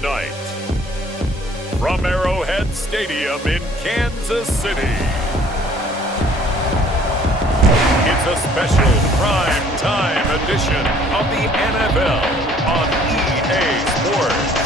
tonight. From Arrowhead Stadium in Kansas City, it's a special prime time edition of the NFL on EA Sports.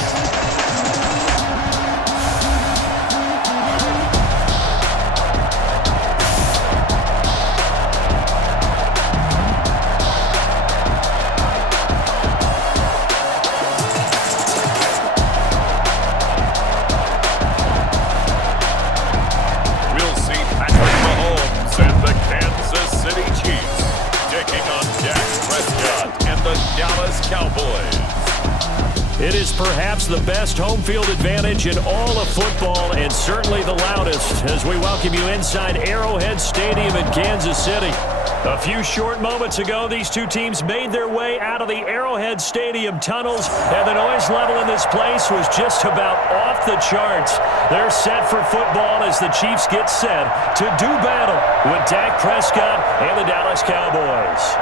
Cowboys. It is perhaps the best home field advantage in all of football and certainly the loudest as we welcome you inside Arrowhead Stadium in Kansas City. A few short moments ago, these two teams made their way out of the Arrowhead Stadium tunnels, and the noise level in this place was just about off the charts. They're set for football as the Chiefs get set to do battle with Dak Prescott and the Dallas Cowboys.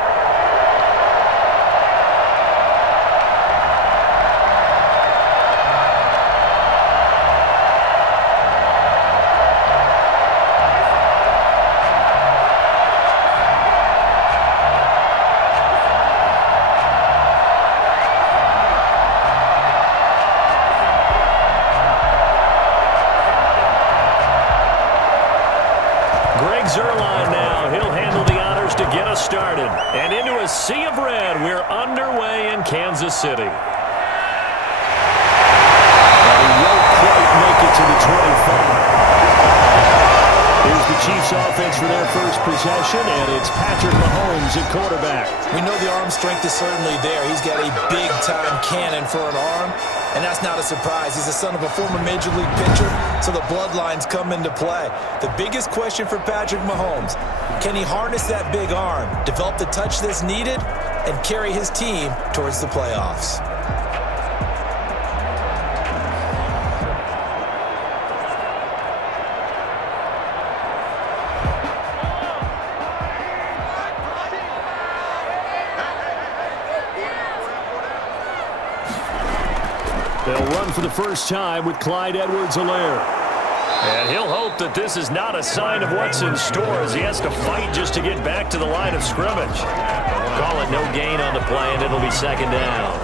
Started. And into a sea of red, we're underway in Kansas City. And he won't quite make it to the 25. Here's the Chiefs offense for their first possession, and it's Patrick Mahomes at quarterback. We know the arm strength is certainly there. He's got a big-time cannon for an arm, and that's not a surprise. He's the son of a former Major League pitcher, so the bloodlines come into play. The biggest question for Patrick Mahomes, can he harness that big arm, develop the touch that's needed, and carry his team towards the playoffs? They'll run for the first time with Clyde Edwards-Helaire. And he'll hope that this is not a sign of what's in store as he has to fight just to get back to the line of scrimmage. We'll call it no gain on the play, and it'll be second down.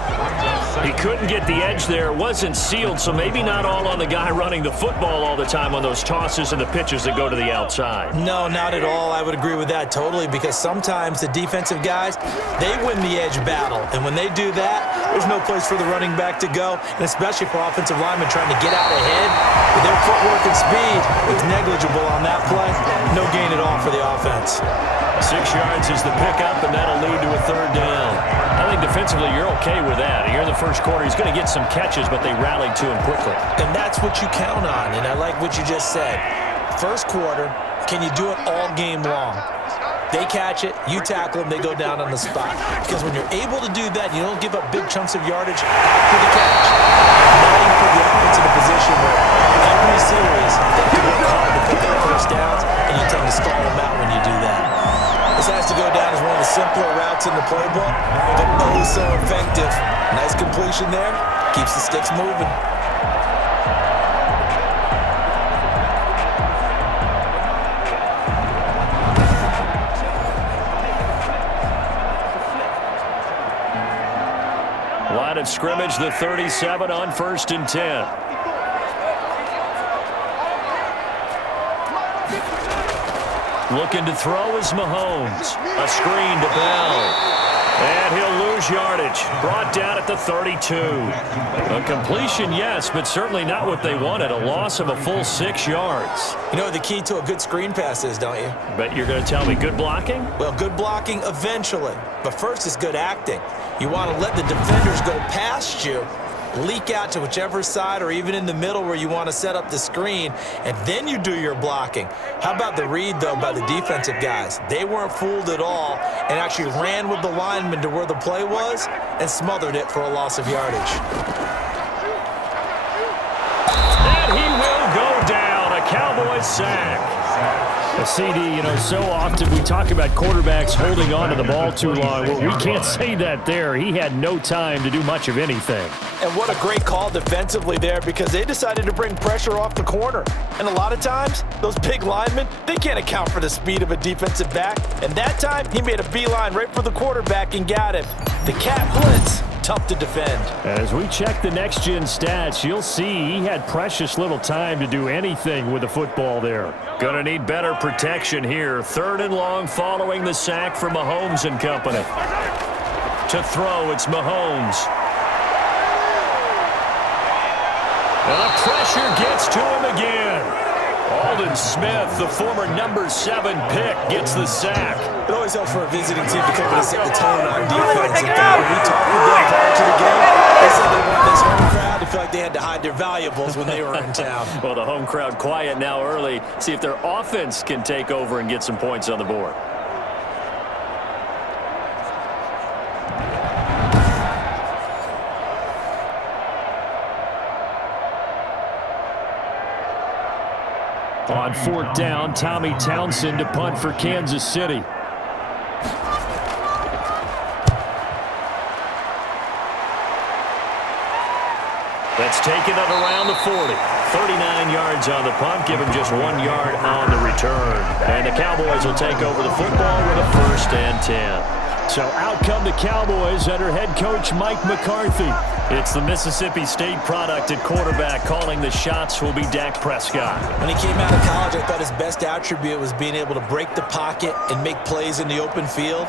He couldn't get the edge there. It wasn't sealed, so maybe not all on the guy running the football all the time on those tosses and the pitches that go to the outside. No, not at all. I would agree with that totally, because sometimes the defensive guys, they win the edge battle. And when they do that, there's no place for the running back to go, and especially for offensive linemen trying to get out ahead. With their footwork and speed, it's negligible on that play. No gain at all for the offense. 6 yards is the pickup, and that'll lead to a third down. I think defensively you're okay with that. Here in the first quarter, he's going to get some catches, but they rallied to him quickly. And that's what you count on, and I like what you just said. First quarter, can you do it all game long? They catch it, you tackle them, they go down on the spot. Because when you're able to do that, you don't give up big chunks of yardage after the catch. Now you put the offense in a position where every series they have to work hard to pick up first downs, and you tend to stall them out when you do that. This has to go down as one of the simpler routes in the playbook, but oh so effective. Nice completion there, keeps the sticks moving. Line of scrimmage, the 37 on 1st and 10. Looking to throw is Mahomes. A screen to Bell. And he'll lose yardage. Brought down at the 32. A completion, yes, but certainly not what they wanted. A loss of a full 6 yards. You know what the key to a good screen pass is, don't you? Bet you're going to tell me good blocking? Well, good blocking eventually. But first is good acting. You want to let the defenders go past you, leak out to whichever side or even in the middle where you want to set up the screen, and then you do your blocking. How about the read, though, by the defensive guys? They weren't fooled at all and actually ran with the lineman to where the play was and smothered it for a loss of yardage. And he will go down. A Cowboys sack. A CD, you know, so often we talk about quarterbacks holding on to the ball too long. Well, we can't say that there. He had no time to do much of anything. And what a great call defensively there, because they decided to bring pressure off the corner. And a lot of times, those big linemen, they can't account for the speed of a defensive back. And that time, he made a beeline right for the quarterback and got him. The cat blitz, tough to defend. As we check the next-gen stats, you'll see he had precious little time to do anything with the football there. Gonna need better protection here. 3rd and long following the sack from Mahomes and company. To throw, it's Mahomes. And the pressure gets to him again. Aldon Smith, the former number 7 pick, gets the sack. It always helps for a visiting team to come in and set the tone on defense. In fact, when we talked with them prior to the game, they said they wanted this home crowd to feel like they had to hide their valuables when they were in town. Well, the home crowd quiet now early. See if their offense can take over and get some points on the board. On 4th down, Tommy Townsend to punt for Kansas City. That's taken it around the 40. 39 yards on the punt, give him just 1 yard on the return. And the Cowboys will take over the football with a 1st and 10. So out come the Cowboys under head coach Mike McCarthy. It's the Mississippi State product at quarterback. Calling the shots will be Dak Prescott. When he came out of college, I thought his best attribute was being able to break the pocket and make plays in the open field.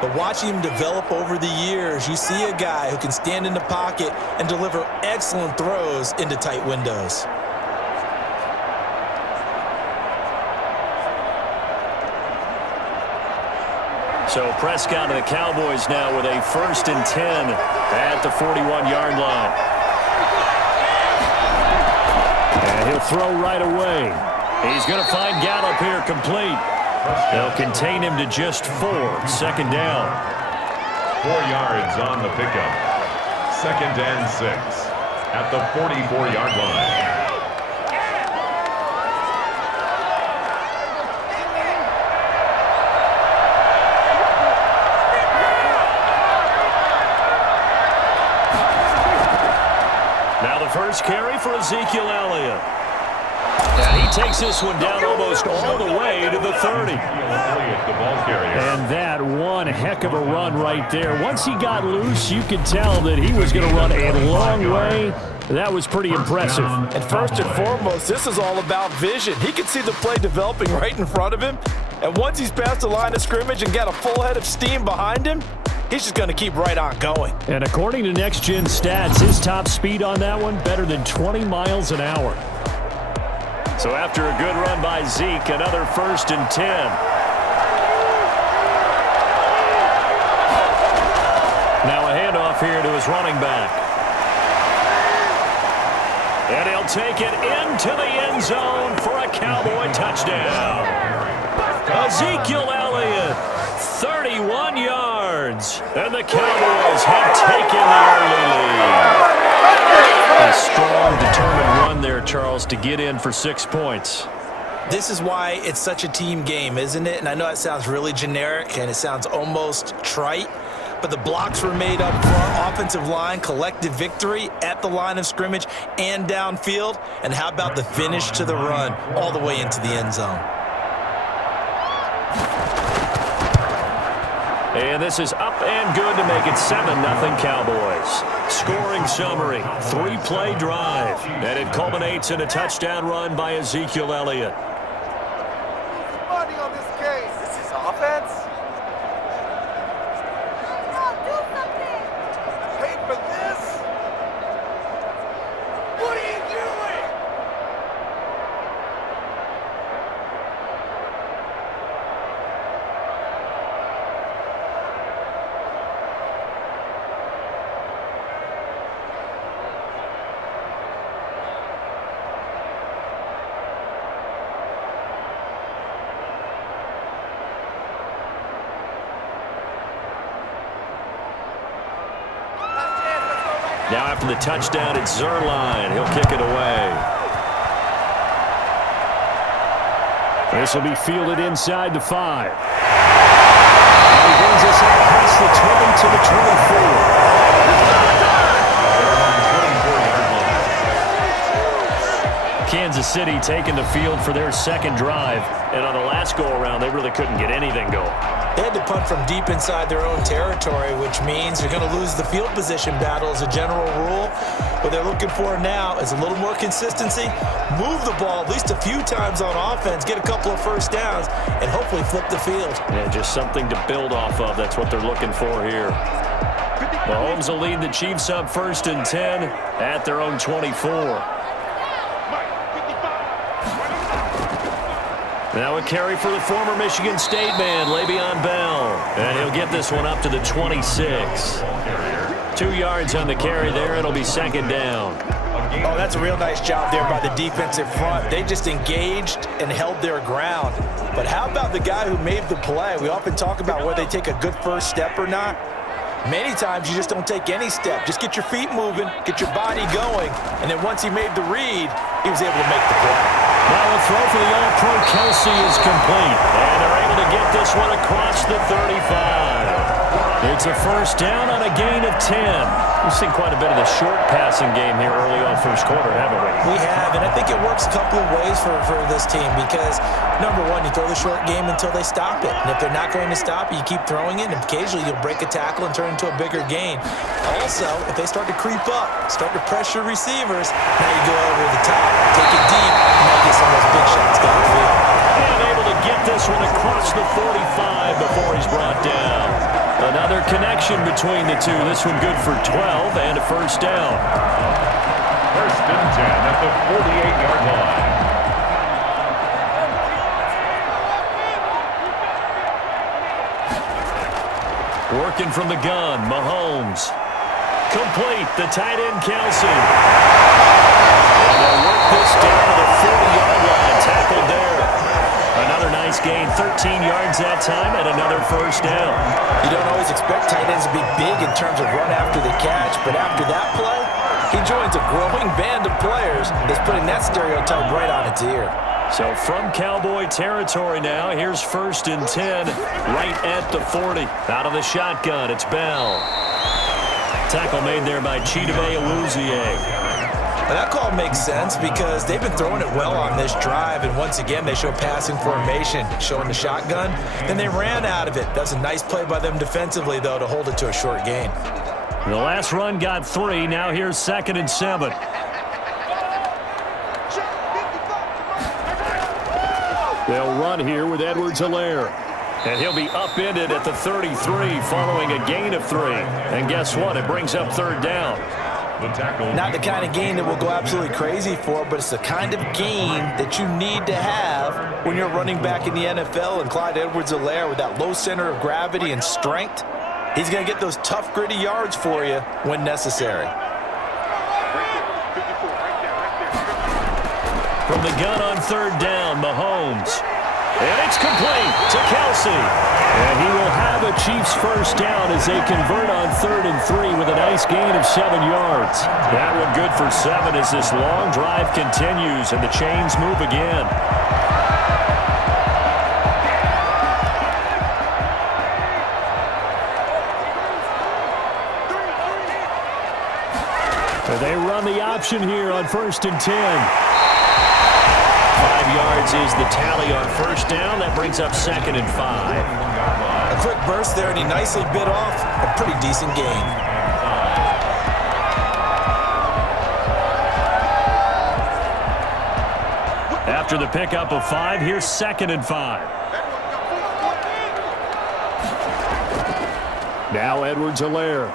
But watching him develop over the years, you see a guy who can stand in the pocket and deliver excellent throws into tight windows. So Prescott and the Cowboys now with a 1st and 10 at the 41-yard line. And he'll throw right away. He's going to find Gallup here complete. They'll contain him to just 4. 2nd down. 4 yards on the pickup. 2nd and 6 at the 44-yard line. First carry for Ezekiel Elliott. And he takes this one down almost all the way to the 30. And that one heck of a run right there. Once he got loose, you could tell that he was going to run a long way. That was pretty impressive. And first and foremost, this is all about vision. He could see the play developing right in front of him. And once he's past the line of scrimmage and got a full head of steam behind him, he's just going to keep right on going. And according to next-gen stats, his top speed on that one, better than 20 miles an hour. So after a good run by Zeke, another 1st and 10. Now a handoff here to his running back. And he'll take it into the end zone for a Cowboy touchdown. Ezekiel Elliott, 31 yards. And the Cowboys have taken the early lead. A strong, determined run there, Charles, to get in for 6 points. This is why it's such a team game, isn't it? And I know it sounds really generic and it sounds almost trite, but the blocks were made up front, offensive line, collective victory at the line of scrimmage and downfield. And how about the finish to the run all the way into the end zone? And this is up and good to make it 7-0 Cowboys. Scoring summary, 3-play drive, and it culminates in a touchdown run by Ezekiel Elliott. Money on this case. This is offense. Do something. Paid for this. What are you doing? Now after the touchdown, it's Zerline. He'll kick it away. This will be fielded inside the 5. And he brings us out past the 20 to the 24. Kansas City taking the field for their second drive. And on the last go-around, they really couldn't get anything going. They had to punt from deep inside their own territory, which means you're going to lose the field position battle as a general rule. What they're looking for now is a little more consistency, move the ball at least a few times on offense, get a couple of first downs, and hopefully flip the field. Yeah, just something to build off of. That's what they're looking for here. Mahomes will lead the Chiefs up 1st and 10 at their own 24. Now a carry for the former Michigan State man, Le'Veon Bell. And he'll get this one up to the 26. 2 yards on the carry there. It'll be 2nd down. Oh, that's a real nice job there by the defensive front. They just engaged and held their ground. But how about the guy who made the play? We often talk about whether they take a good first step or not. Many times you just don't take any step. Just get your feet moving, get your body going, and then once he made the read, he was able to make the play. Now a throw for the All-Pro Kelsey is complete. And they're able to get this one across the 35. It's a first down on a gain of 10. We've seen quite a bit of the short passing game here early on first quarter, haven't we? We have, and I think it works a couple of ways for this team because, number one, you throw the short game until they stop it. And if they're not going to stop it, you keep throwing it, and occasionally you'll break a tackle and turn into a bigger gain. Also, if they start to creep up, start to pressure receivers, now you go over the top, take it deep, and now get some of those big shots downfield. And able to get this one across the 45 before he's brought down. Another connection between the two. This one good for 12 and a first down. 1st and 10 at the 48-yard line. Working from the gun, Mahomes. Complete, the tight end, Kelsey. And they'll work this down to the 40-yard line. Tackled there. Another nice gain, 13 yards that time, and another first down. You don't always expect tight ends to be big in terms of run after the catch, but after that play, he joins a growing band of players that's putting that stereotype right on its ear. So from Cowboy territory now, here's 1st and 10, right at the 40. Out of the shotgun, it's Bell. Tackle made there by Chidobe Awuzie. And that call makes sense because they've been throwing it well on this drive, and once again, they show passing formation, showing the shotgun. Then they ran out of it. That's a nice play by them defensively, though, to hold it to a short gain. The last run got 3. Now here's 2nd and 7. They'll run here with Edwards-Helaire. And he'll be upended at the 33 following a gain of 3. And guess what? It brings up 3rd down. Not the kind of gain that we'll go absolutely crazy for, but it's the kind of gain that you need to have when you're running back in the NFL. And Clyde Edwards-Helaire, with that low center of gravity and strength, he's going to get those tough, gritty yards for you when necessary. From the gun on 3rd down, Mahomes. And it's complete to Kelsey. And he will have a Chiefs first down as they convert on 3rd and 3 with a nice gain of 7 yards. That one good for 7 as this long drive continues and the chains move again. They run the option here on 1st and 10. 5 yards is the tally on 1st down. That brings up 2nd and 5. A quick burst there, and he nicely bit off a pretty decent gain. After the pickup of 5, here's 2nd and 5. Now Edwards-Helaire.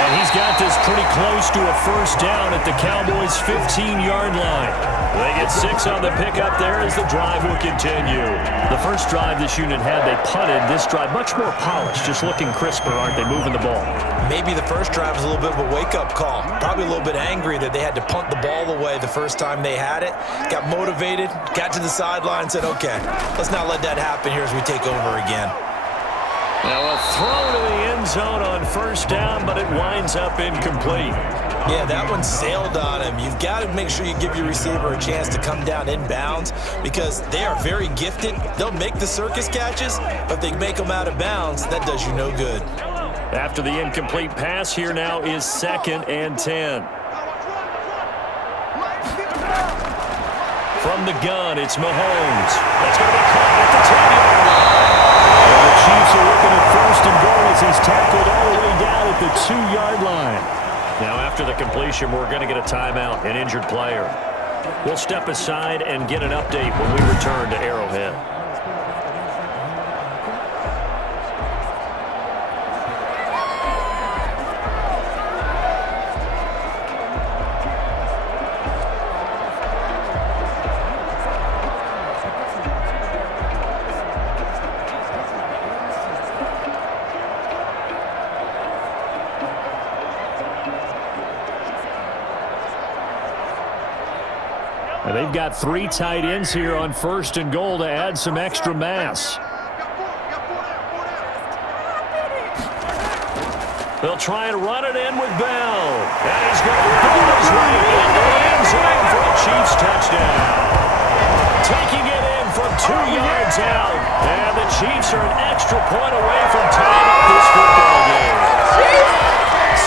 And he's got this pretty close to a first down at the Cowboys' 15-yard line. They get 6 on the pickup there as the drive will continue. The first drive this unit had, they punted. This drive, much more polished, just looking crisper, aren't they, moving the ball? Maybe the first drive was a little bit of a wake-up call. Probably a little bit angry that they had to punt the ball away the first time they had it. Got motivated, got to the sideline, said, okay, let's not let that happen here as we take over again. Now a throw to the end zone on first down, but it winds up incomplete. Yeah, that one sailed on him. You've got to make sure you give your receiver a chance to come down inbounds because they are very gifted. They'll make the circus catches, but if they make them out of bounds, that does you no good. After the incomplete pass, here now is 2nd and 10. From the gun, it's Mahomes. That's going to be caught at the 10-yard line. And the Chiefs are looking at 1st and goal as he's tackled all the way down at the 2-yard line. Now, after the completion, we're going to get a timeout, an injured player. We'll step aside and get an update when we return to Arrowhead. And they've got 3 tight ends here on 1st and goal to add some extra mass. They'll try and run it in with Bell. And he's going to pull his way into the end zone for a Chiefs touchdown. Taking it in from 2 yards out. And the Chiefs are an extra point away from tying up this football game.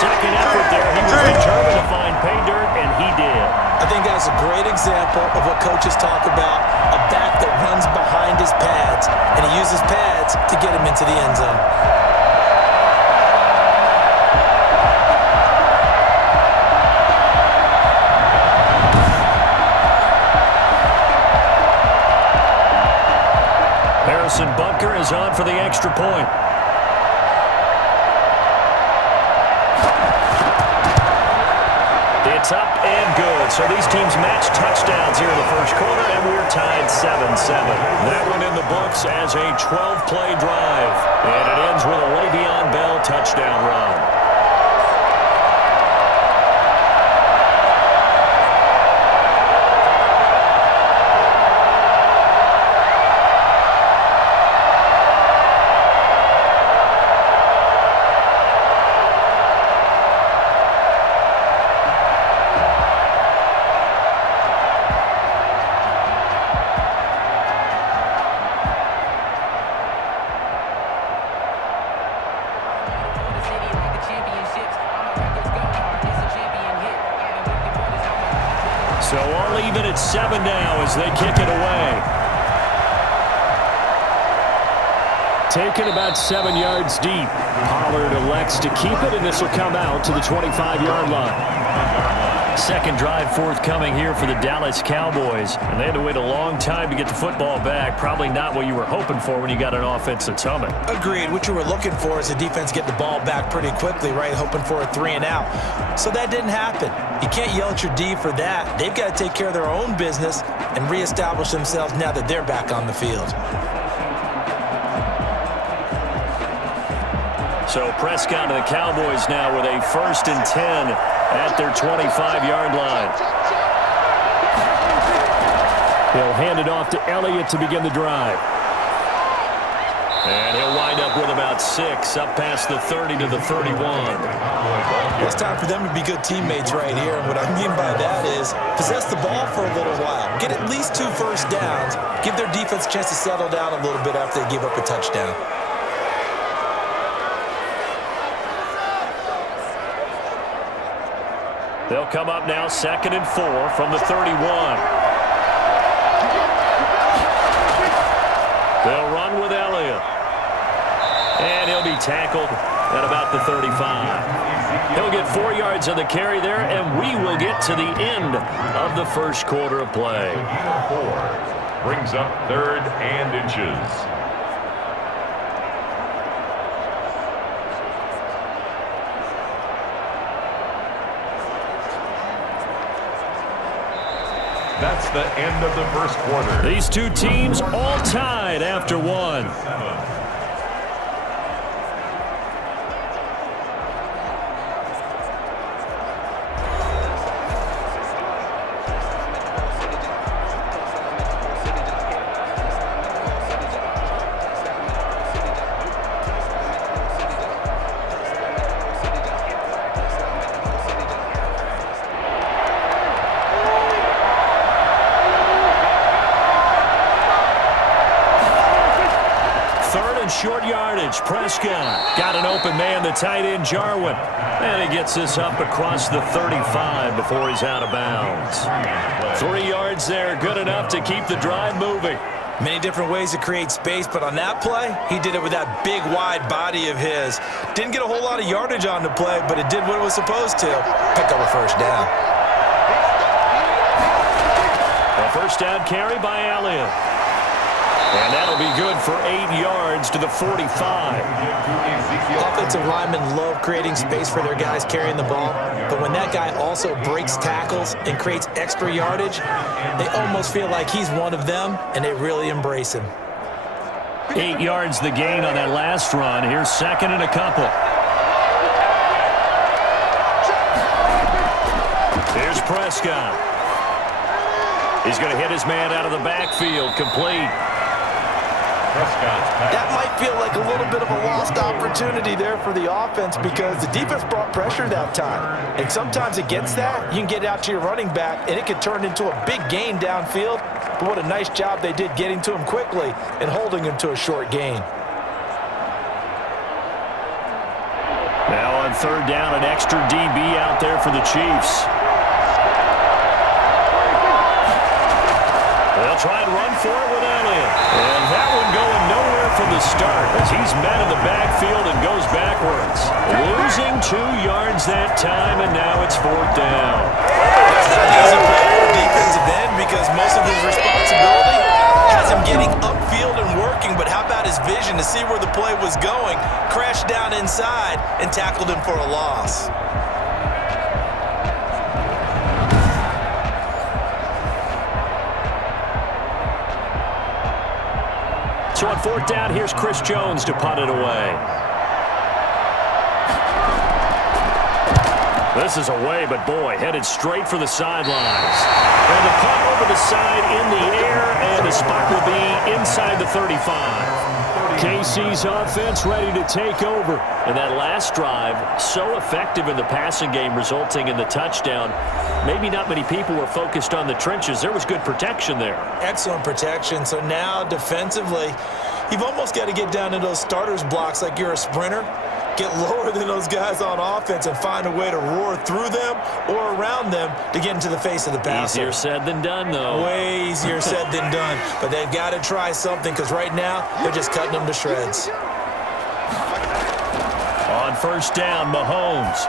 Second effort there. He was determined to find pay dirt, and he did. I think that's a great example of what coaches talk about, a back that runs behind his pads, and he uses pads to get him into the end zone. Harrison Butker is on for the extra point. It's up and good. So these teams match touchdowns here in the first quarter, and we're tied 7-7. That one in the books as a 12-play drive. And it ends with a Le'Veon Bell touchdown run. So all even at 7 now as they kick it away. Taken about 7 yards deep. Pollard elects to keep it, and this will come out to the 25-yard line. Second drive forthcoming here for the Dallas Cowboys. And they had to wait a long time to get the football back. Probably not what you were hoping for when you got an offense that's humming. Agreed. What you were looking for is the defense get the ball back pretty quickly, right? Hoping for a 3 and out. So that didn't happen. You can't yell at your D for that. They've got to take care of their own business and reestablish themselves now that they're back on the field. So Prescott and the Cowboys now with a 1st and 10 at their 25-yard line. He'll hand it off to Elliott to begin the drive. And he'll wind up with about 6 up past the 30 to the 31. Well, it's time for them to be good teammates right here. And what I mean by that is possess the ball for a little while. Get at least 2 first downs. Give their defense a chance to settle down a little bit after they give up a touchdown. They'll come up now 2nd and 4 from the 31. They'll run with Elliott. And he'll be tackled at about the 35. He'll get 4 yards on the carry there, and we will get to the end of the first quarter of play. 4 brings up 3rd and inches. That's the end of the first quarter. These two teams all tied after 1. pitch. Prescott got an open man, the tight end Jarwin. And he gets this up across the 35 before he's out of bounds. 3 yards there, good enough to keep the drive moving. Many different ways to create space, but on that play, he did it with that big, wide body of his. Didn't get a whole lot of yardage on the play, but it did what it was supposed to. Pick up a first down. A first down carry by Elliott. And that'll be good for 8 yards to the 45. Offensive linemen love creating space for their guys carrying the ball, but when that guy also breaks tackles and creates extra yardage, they almost feel like he's one of them, and they really embrace him. 8 yards the gain on that last run. Here's second and a couple. Here's Prescott. He's going to hit his man out of the backfield, complete. That might feel like a little bit of a lost opportunity there for the offense because the defense brought pressure that time. And sometimes against that, you can get out to your running back, and it could turn into a big gain downfield. But what a nice job they did getting to him quickly and holding him to a short gain. Now on third down, an extra DB out there for the Chiefs. They'll try and run for it with Elliott. And that one going nowhere from the start as he's met in the backfield and goes backwards. Losing 2 yards that time, and now it's fourth down. It's not an easy play for a defensive end because most of his responsibility has him getting upfield and working, but how about his vision to see where the play was going, crashed down inside, and tackled him for a loss. So on fourth down, here's Chris Jones to punt it away. This is away, but boy, headed straight for the sidelines. And the punt over the side in the air, and the spot will be inside the 35. KC's offense ready to take over. And that last drive, so effective in the passing game, resulting in the touchdown. Maybe not many people were focused on the trenches. There was good protection there. Excellent protection. So now defensively, you've almost got to get down to those starters blocks like you're a sprinter. Get lower than those guys on offense and find a way to roar through them or around them to get into the face of the passer. Easier said than done, though. Way easier said than done. But they've got to try something because right now they're just cutting them to shreds. On first down, Mahomes.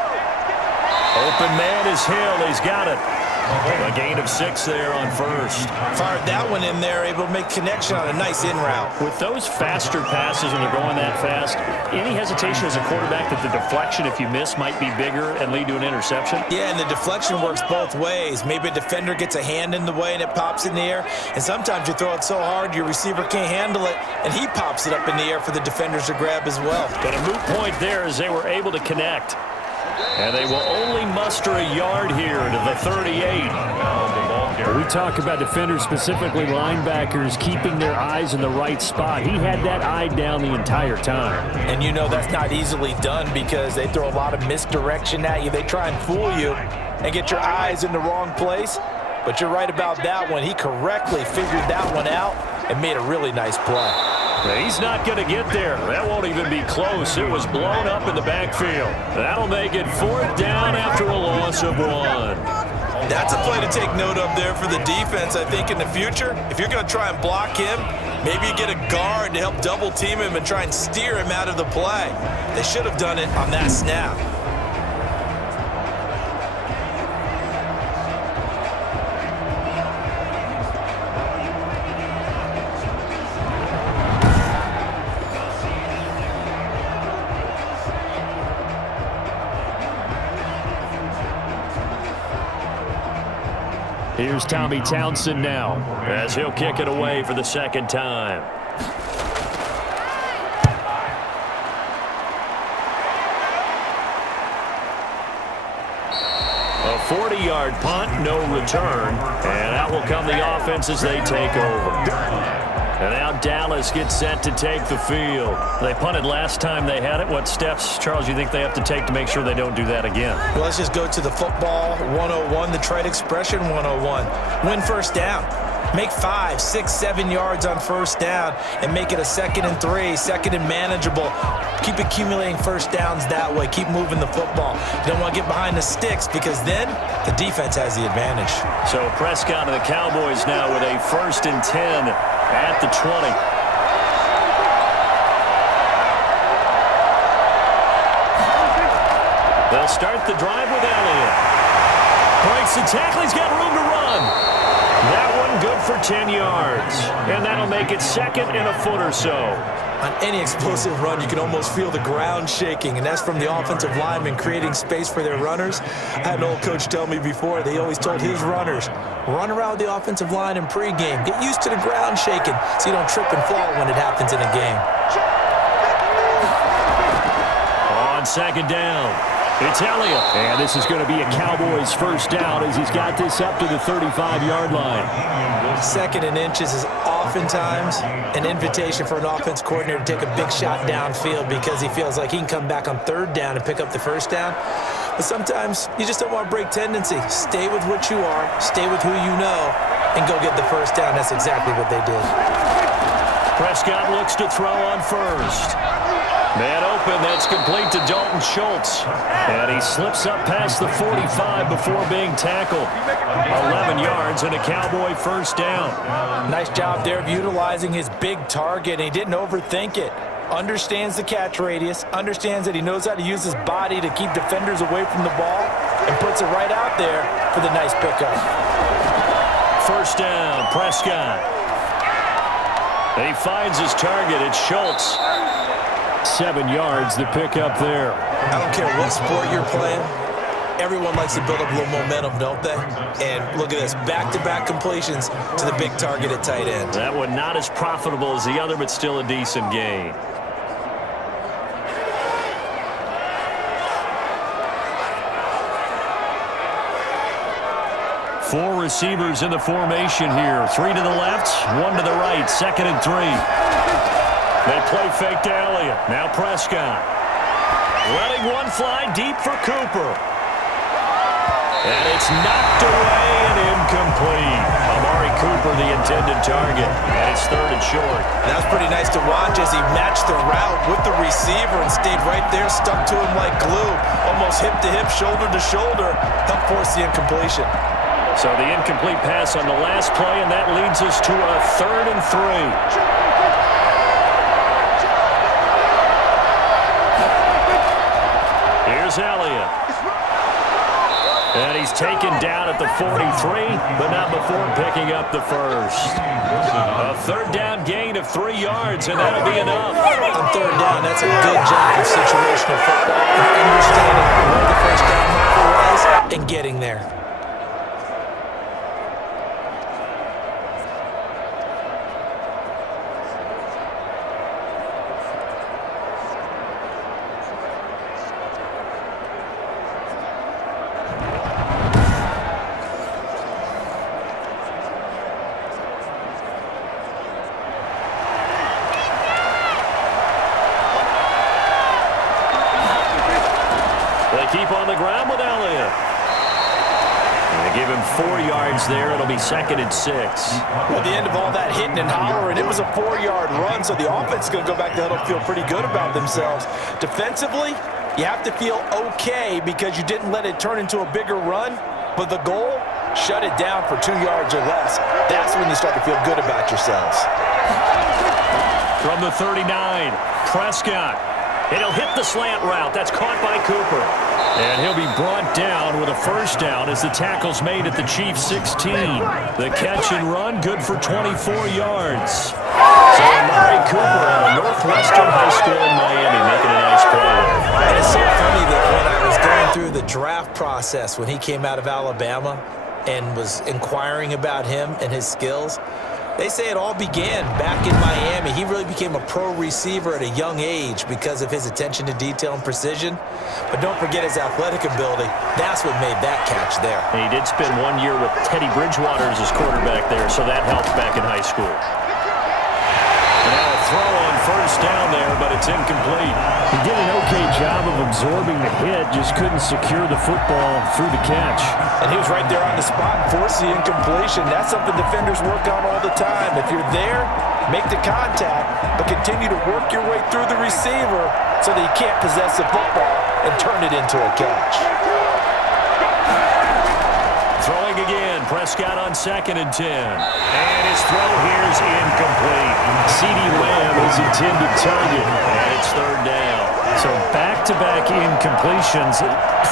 Open man is Hill. He's got it. A gain of 6 there on first. Fired that one in there, able to make connection on a nice in route. With those faster passes when they're going that fast, any hesitation as a quarterback that the deflection, if you miss, might be bigger and lead to an interception? Yeah, and the deflection works both ways. Maybe a defender gets a hand in the way and it pops in the air, and sometimes you throw it so hard your receiver can't handle it, and he pops it up in the air for the defenders to grab as well. But a moot point there as they were able to connect. And they will only muster a yard here to the 38. We talk about defenders, specifically linebackers, keeping their eyes in the right spot. He had that eye down the entire time. And you know that's not easily done because they throw a lot of misdirection at you. They try and fool you and get your eyes in the wrong place. But you're right about that one. He correctly figured that one out and made a really nice play. He's not going to get there. That won't even be close. It was blown up in the backfield. That'll make it fourth down after a loss of 1. That's a play to take note of there for the defense, I think, in the future. If you're going to try and block him, maybe you get a guard to help double team him and try and steer him out of the play. They should have done it on that snap. Here's Tommy Townsend now as he'll kick it away for the second time. A 40-yard punt, no return, and out will come the offense as they take over. And now Dallas gets set to take the field. They punted last time they had it. What steps, Charles, you think they have to take to make sure they don't do that again? Well, let's just go to the football 101, the trade expression 101. Win first down. Make 5, 6, 7 yards on first down and make it a 2nd and 3, 2nd and manageable. Keep accumulating first downs that way. Keep moving the football. You don't want to get behind the sticks because then the defense has the advantage. So Prescott and the Cowboys now with a 1st and 10 at the 20. They'll start the drive with Elliott. Breaks the tackle. He's got room to run. That one good for 10 yards. And that'll make it 2nd and a foot or so. On any explosive run, you can almost feel the ground shaking, and that's from the offensive linemen creating space for their runners. I had an old coach tell me before, they always told his runners, run around the offensive line in pregame. Get used to the ground shaking so you don't trip and fall when it happens in a game. On 2nd down. It's Elliott. And this is going to be a Cowboys 1st down as he's got this up to the 35-yard line. 2nd and inches is oftentimes an invitation for an offense coordinator to take a big shot downfield because he feels like he can come back on 3rd down and pick up the 1st down. But sometimes you just don't want to break tendency. Stay with what you are, stay with who you know, and go get the 1st down. That's exactly what they did. Prescott looks to throw on 1st. Man open, that's complete to Dalton Schultz. And he slips up past the 45 before being tackled. 11 yards and a Cowboy 1st down. Nice job there of utilizing his big target. He didn't overthink it. Understands the catch radius, understands that he knows how to use his body to keep defenders away from the ball, and puts it right out there for the nice pickup. 1st down, Prescott. And he finds his target. It's Schultz. 7 yards, the pickup there. I don't care what sport you're playing. Everyone likes to build up a little momentum, don't they? And look at this, back-to-back completions to the big target at tight end. That one not as profitable as the other, but still a decent gain. Four receivers in the formation here. 3 to the left, 1 to the right, 2nd and 3. They play fake to Elliott. Now Prescott. Letting one fly deep for Cooper. And it's knocked away and incomplete. Amari Cooper, the intended target. And it's 3rd and short. That was pretty nice to watch as he matched the route with the receiver and stayed right there, stuck to him like glue. Almost hip to hip, shoulder to shoulder. Helped force the incompletion. So the incomplete pass on the last play, and that leads us to a 3rd and 3. Here's Elliott. And he's taken down at the 43, but not before picking up the 1st. A 3rd down gain of 3 yards, and that'll be enough. On 3rd down, that's a good job of situational football and understanding where the 1st down marker was and getting there. Keep on the ground with Elliott. And they give him 4 yards there. It'll be 2nd and 6. Well, at the end of all that hitting and hollering, it was a 4-yard run, so the offense is going to go back to huddle and feel pretty good about themselves. Defensively, you have to feel okay because you didn't let it turn into a bigger run, but the goal, shut it down for 2 yards or less. That's when you start to feel good about yourselves. From the 39, Prescott. And he'll hit the slant route. That's caught by Cooper. And he'll be brought down with a 1st down as the tackle's made at the Chiefs' 16. The catch and run, good for 24 yards. So Amari Cooper out of Northwestern High School in Miami making a nice play there. And it's so funny that when I was going through the draft process when he came out of Alabama and was inquiring about him and his skills, they say it all began back in Miami. He really became a pro receiver at a young age because of his attention to detail and precision. But don't forget his athletic ability. That's what made that catch there. And he did spend 1 year with Teddy Bridgewater as his quarterback there, so that helped back in high school. And now a throw on 1st down there, but it's incomplete. He did an okay job of absorbing the hit, just couldn't secure the football through the catch. And he was right there on the spot, forced the incompletion. That's something defenders work on all the time. If you're there, make the contact, but continue to work your way through the receiver so that you can't possess the football and turn it into a catch. Throwing again, Prescott on 2nd and 10. And his throw here is incomplete. CeeDee Lamb is intended target. And it's 3rd down. So back-to-back incompletions.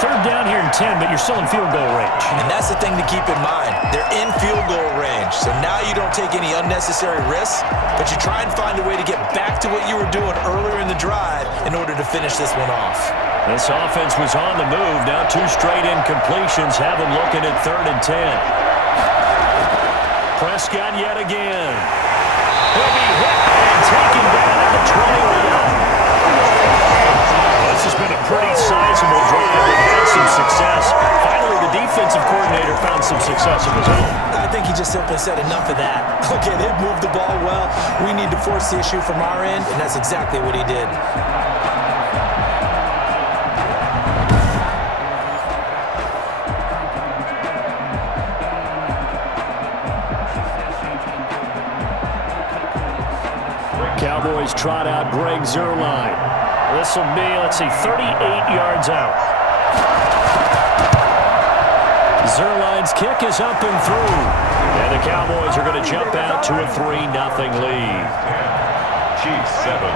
3rd down here in 10, but you're still in field goal range. And that's the thing to keep in mind. They're in field goal range. So now you don't take any unnecessary risks, but you try and find a way to get back to what you were doing earlier in the drive in order to finish this one off. This offense was on the move. Now 2 straight incompletions have them looking at 3rd and 10. Prescott yet again. He'll be hit and taken down at the 21. This has been a pretty sizable drive. They've had some success. Finally, the defensive coordinator found some success of his own. I think he just simply said enough of that. Okay, they've moved the ball well. We need to force the issue from our end, and that's exactly what he did. Cowboys trot out Greg Zuerlein. This will be, 38 yards out. Zuerlein's kick is up and through. And the Cowboys are going to jump out to a 3-0 lead. Chiefs 7.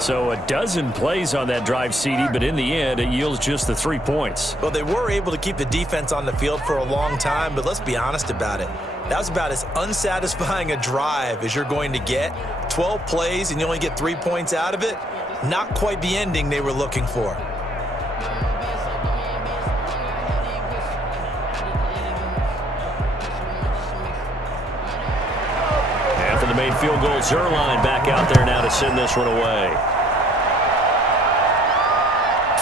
So a dozen plays on that drive, CeeDee, but in the end, it yields just the 3 points. Well, they were able to keep the defense on the field for a long time, but let's be honest about it. That was about as unsatisfying a drive as you're going to get. 12 plays and you only get 3 points out of it. Not quite the ending they were looking for. After the made field goal, Zuerlein back out there now to send this one away.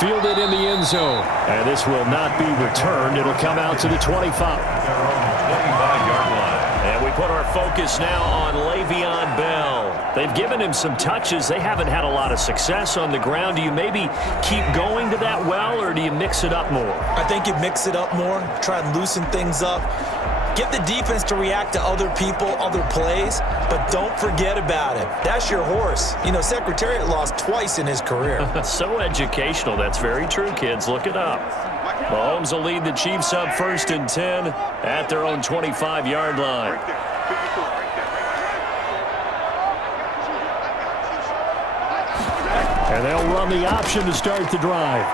Fielded in the end zone. And this will not be returned. It'll come out to the 25. 25-yard line. And we put our focus now on Le'Veon Bell. They've given him some touches. They haven't had a lot of success on the ground. Do you maybe keep going to that well, or do you mix it up more? I think you mix it up more, try and loosen things up. Get the defense to react to other people, other plays, but don't forget about it. That's your horse. You know, Secretariat lost twice in his career. So educational. That's very true, kids. Look it up. Mahomes will lead the Chiefs up 1st and 10 at their own 25-yard line. And they'll run the option to start the drive.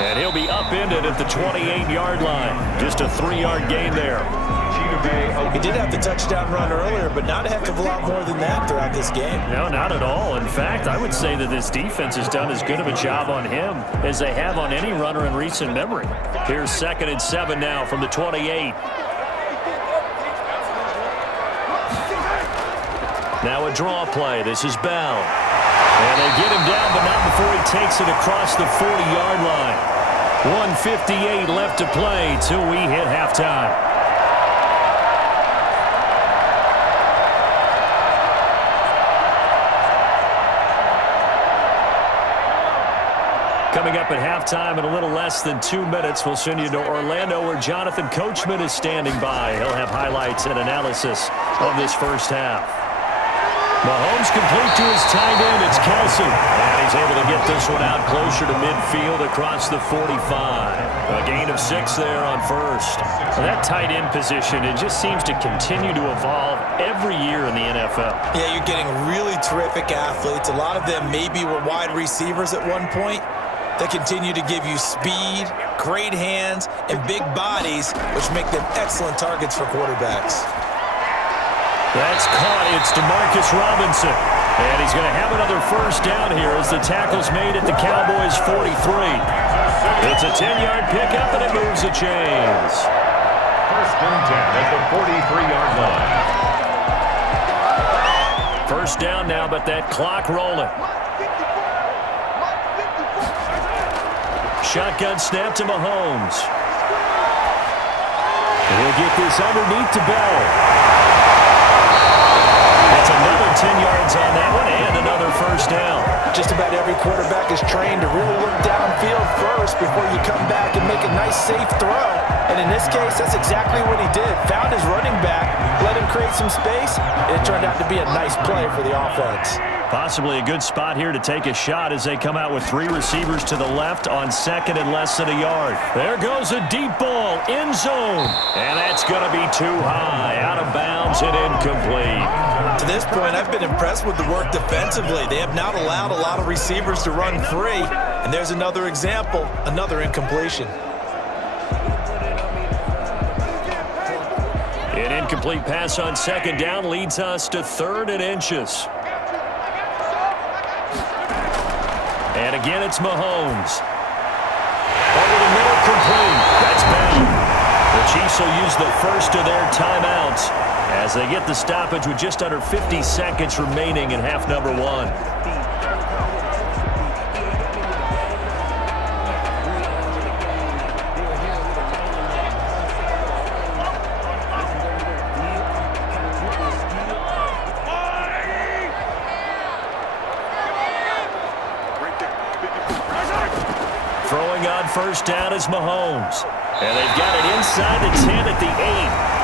And he'll be upended at the 28-yard line. Just a 3-yard gain there. He did have the touchdown run earlier, but not a heck of a lot more than that throughout this game. No, not at all. In fact, I would say that this defense has done as good of a job on him as they have on any runner in recent memory. Here's 2nd and 7 now from the 28. Now a draw play. This is Bell. And they get him down, but not before he takes it across the 40-yard line. 1:58 left to play till we hit halftime. Coming up at halftime in a little less than 2 minutes, we'll send you to Orlando where Jonathan Coachman is standing by. He'll have highlights and analysis of this first half. Mahomes complete to his tight end. It's Kelsey. And he's able to get this one out closer to midfield across the 45. A gain of 6 there on first. Well, that tight end position, it just seems to continue to evolve every year in the NFL. Yeah, you're getting really terrific athletes. A lot of them maybe were wide receivers at one point. They continue to give you speed, great hands, and big bodies, which make them excellent targets for quarterbacks. That's caught. It's DeMarcus Robinson. And he's going to have another first down here as the tackle's made at the Cowboys' 43. It's a 10-yard pickup, and it moves the chains. 1st and 10 at the 43-yard line. First down now, but that clock rolling. Shotgun snap to Mahomes. He'll get this underneath to Bell. That's another 10 yards on that one and another first down. just about every quarterback is trained to really look downfield first before you come back and make a nice, safe throw. And in this case, that's exactly what he did. Found his running back, let him create some space, and it turned out to be a nice play for the offense. Possibly a good spot here to take a shot as they come out with 3 receivers to the left on second and less than a yard. There goes a deep ball, end zone. And that's going to be too high, out of bounds and incomplete. To this point, I've been impressed with the work defensively. They have not allowed a lot of receivers to run free. And there's another example, another incompletion. An incomplete pass on second down leads us to 3rd and inches. And again, it's Mahomes. Over the middle, complete. That's bound. The Chiefs will use the first of their timeouts as they get the stoppage with just under 50 seconds remaining in half number 1. Throwing on first down is Mahomes. And they've got it inside the 10 at the 8.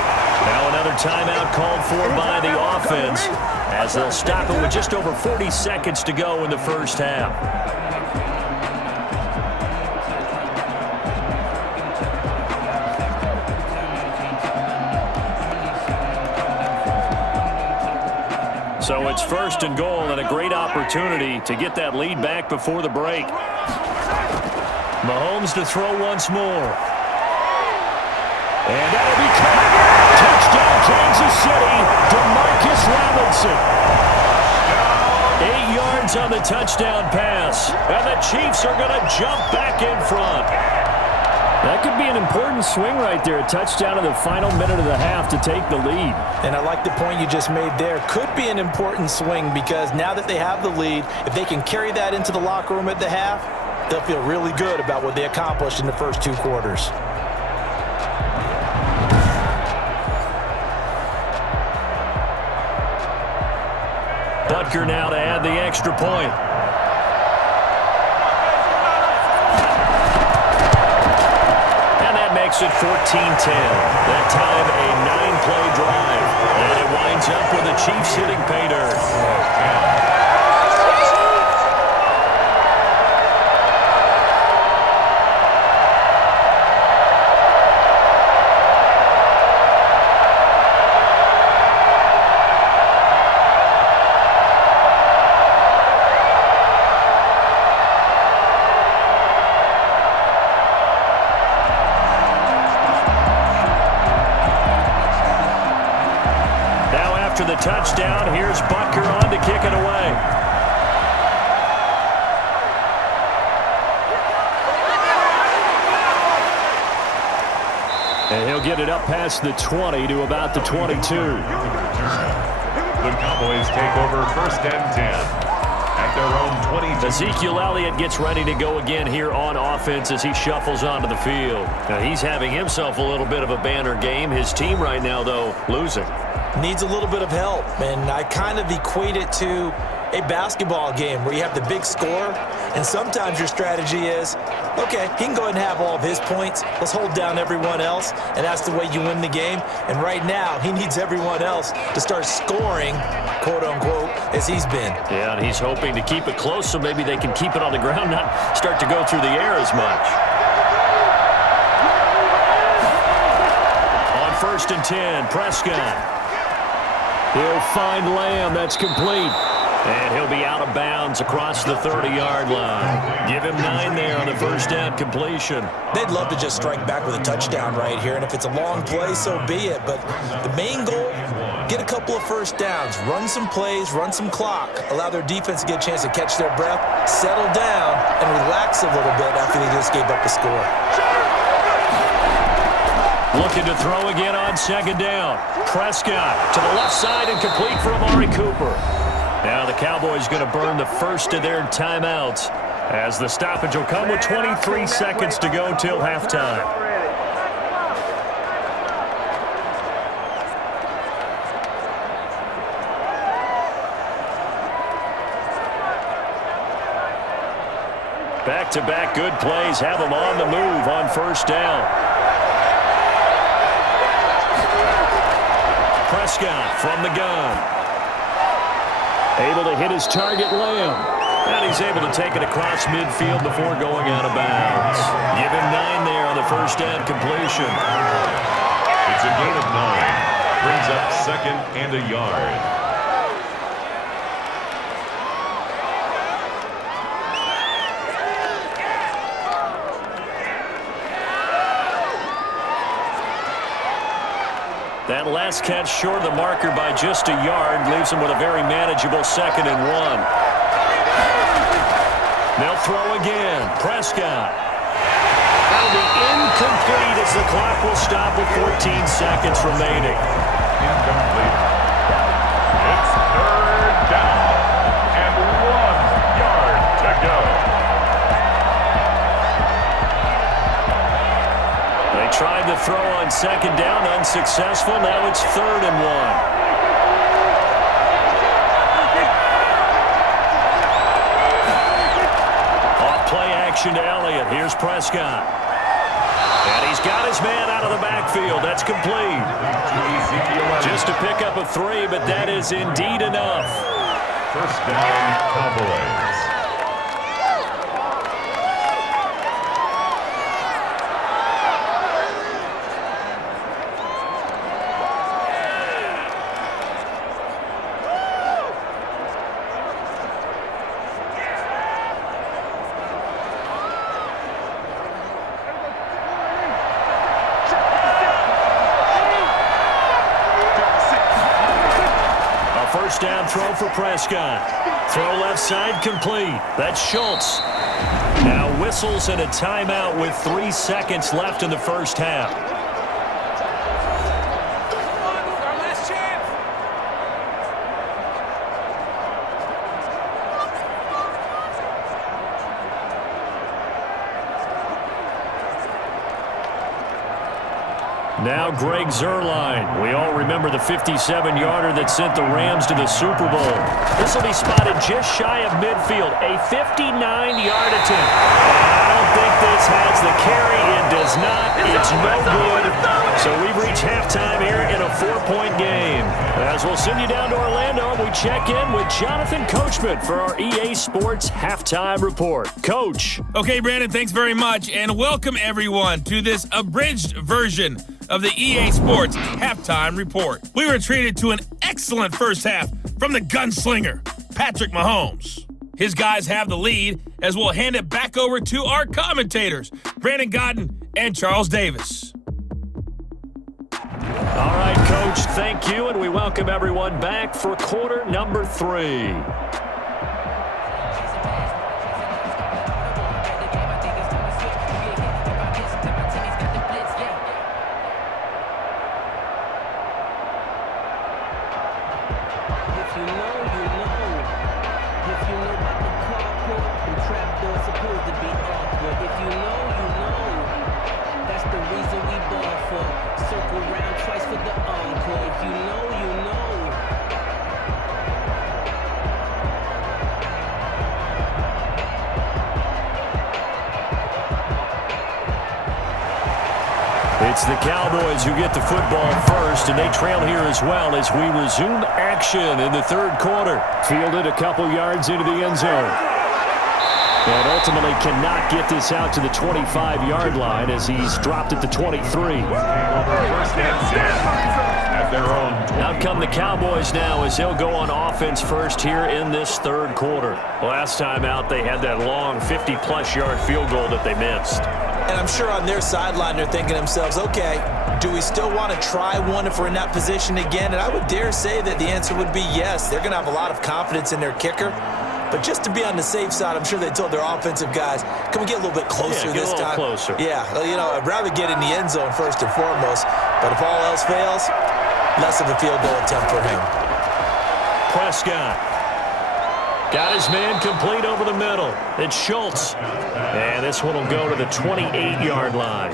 Now another timeout called for by the offense as they'll stop it with just over 40 seconds to go in the first half. So it's 1st and goal and a great opportunity to get that lead back before the break. Mahomes to throw once more. And that'll be caught. Touchdown, Kansas City. DeMarcus Robinson. 8 yards on the touchdown pass. And the Chiefs are going to jump back in front. That could be an important swing right there. A touchdown in the final minute of the half to take the lead. And I like the point you just made there. Could be an important swing because now that they have the lead, if they can carry that into the locker room at the half, they'll feel really good about what they accomplished in the first 2 quarters. Butker now to add the extra point. And that makes it 14-10. That time a 9-play drive. And it winds up with the Chiefs hitting pay dirt. After the touchdown, here's Butker on to kick it away. And he'll get it up past the 20 to about the 22. The Cowboys take over 1st and 10 at their own 22. Ezekiel Elliott gets ready to go again here on offense as he shuffles onto the field. Now he's having himself a little bit of a banner game. His team right now, though, losing. Needs a little bit of help, and I kind of equate it to a basketball game where you have the big score, and sometimes your strategy is, okay, he can go ahead and have all of his points. Let's hold down everyone else, and that's the way you win the game. And right now, he needs everyone else to start scoring, quote-unquote, as he's been. Yeah, and he's hoping to keep it close so maybe they can keep it on the ground, not start to go through the air as much. On 1st and 10, Prescott. He'll find Lamb. That's complete. And he'll be out of bounds across the 30-yard line. Give him 9 there on the first down completion. They'd love to just strike back with a touchdown right here, and if it's a long play, so be it. But the main goal, get a couple of first downs, run some plays, run some clock, allow their defense to get a chance to catch their breath, settle down, and relax a little bit after they just gave up the score. Looking to throw again on 2nd down. Prescott to the left side and complete for Amari Cooper. Now the Cowboys going to burn the first of their timeouts as the stoppage will come with 23 seconds to go till halftime. Back-to-back good plays have them on the move on first down. Prescott from the gun. Able to hit his target, Lamb. And he's able to take it across midfield before going out of bounds. Give him 9 there on the first down completion. It's a gain of 9. Brings up 2nd and a yard. That last catch short of the marker by just a yard leaves him with a very manageable 2nd and 1. They'll throw again. Prescott. That'll be incomplete as the clock will stop with 14 seconds remaining. Incomplete. It's 3rd down and 1 yard to go. They tried to throw on 2nd down, unsuccessful. Now it's 3rd and 1. Play action to Elliott. Here's Prescott. And he's got his man out of the backfield. That's complete. Just to pick up a 3, but that is indeed enough. First down, Cowboys. First down throw for Prescott. Throw left side complete. That's Schultz. Now whistles and a timeout with 3 seconds left in the first half. Now Greg Zuerlein. We all remember the 57-yarder that sent the Rams to the Super Bowl. This will be spotted just shy of midfield. A 59-yard attempt. I don't think this has the carry. It does not. It's no good. So we've reached halftime here in a 4-point game. As we'll send you down to Orlando, we check in with Jonathan Coachman for our EA Sports Halftime Report. Coach. Okay, Brandon, thanks very much. And welcome, everyone, to this abridged version of the EA Sports Halftime Report. We were treated to an excellent first half from the gunslinger, Patrick Mahomes. His guys have the lead as we'll hand it back over to our commentators, Brandon Godden and Charles Davis. All right, Coach, thank you, and we welcome everyone back for quarter number 3. It's the Cowboys who get the football first, and they trail here as well as we resume action in the third quarter. Fielded a couple yards into the end zone. And ultimately cannot get this out to the 25-yard line as he's dropped at the 23. Out come the Cowboys now as they'll go on offense first here in this third quarter. Last time out, they had that long 50-plus yard field goal that they missed. And I'm sure on their sideline they're thinking to themselves, okay, do we still want to try one if we're in that position again? And I would dare say that the answer would be yes. They're going to have a lot of confidence in their kicker. But just to be on the safe side, I'm sure they told their offensive guys, can we get a little bit closer this time? Closer. Yeah, well, you know, I'd rather get in the end zone first and foremost. But if all else fails, less of a field goal attempt for him. Prescott. Got his man complete over the middle. It's Schultz. And this one will go to the 28-yard line.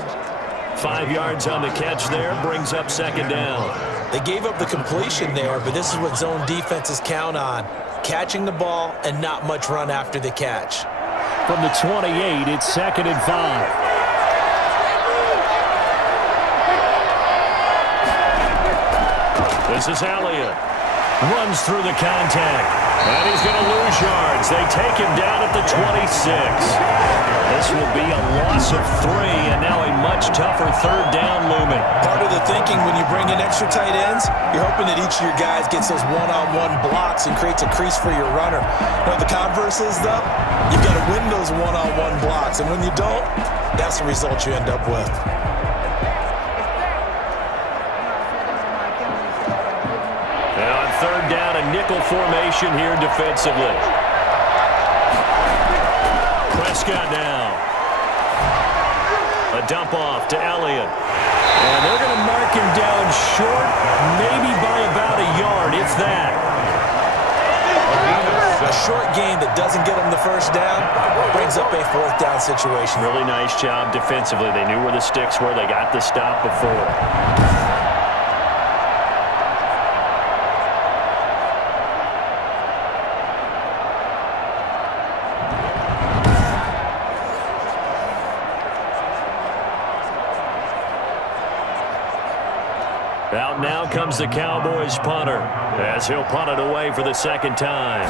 5 yards on the catch there, brings up second down. They gave up the completion there, but this is what zone defenses count on. Catching the ball and not much run after the catch. From the 28, it's 2nd and 5. This is Elliott. Runs through the contact. And he's going to lose yards. They take him down at the 26. This will be a loss of 3, and now a much tougher 3rd down looming. Part of the thinking when you bring in extra tight ends, you're hoping that each of your guys gets those one-on-one blocks and creates a crease for your runner. Now, the converse is, though, you've got to win those one-on-one blocks, and when you don't, that's the result you end up with. Now on 3rd down, a nickel formation here defensively. Prescott now. A dump off to Elliott. And they're going to mark him down short, maybe by about a yard, if that. A short game that doesn't get them the first down brings up a 4th down situation. Really nice job defensively. They knew where the sticks were. They got the stop before. Out now comes the Cowboys punter as he'll punt it away for the 2nd time.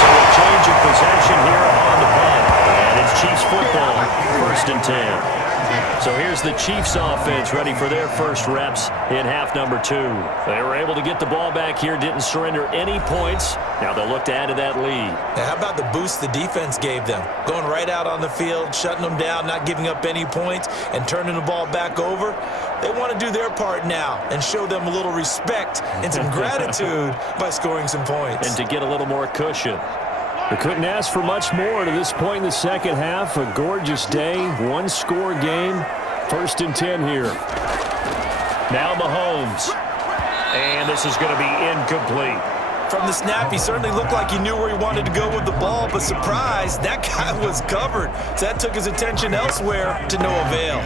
So a change of possession here on the punt. And it's Chiefs football, 1st and 10. So here's the Chiefs offense ready for their first reps in half number 2. They were able to get the ball back here, didn't surrender any points. Now they'll look to add to that lead. Now, how about the boost the defense gave them? Going right out on the field, shutting them down, not giving up any points, and turning the ball back over. They want to do their part now and show them a little respect and some gratitude by scoring some points. And to get a little more cushion. They couldn't ask for much more to this point in the 2nd half. A gorgeous day, 1-score game. 1st and 10 here. Now Mahomes. And this is going to be incomplete. From the snap, he certainly looked like he knew where he wanted to go with the ball, but surprise, that guy was covered. So that took his attention elsewhere to no avail.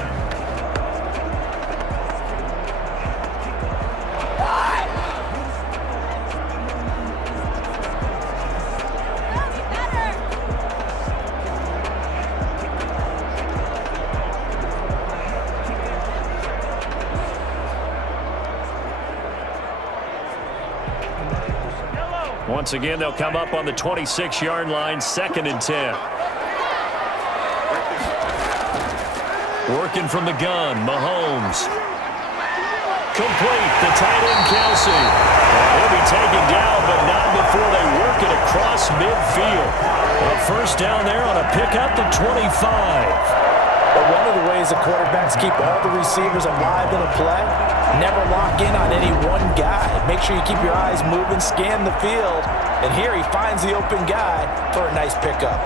Once again, they'll come up on the 26-yard line, 2nd and 10. Working from the gun, Mahomes. Complete, the tight end, Kelsey. He'll be taken down, but not before they work it across midfield. A 1st down there on a pickup to 25. But one of the ways the quarterbacks keep all the receivers alive in a play, never lock in on any one guy. Make sure you keep your eyes moving, scan the field, and here he finds the open guy for a nice pickup.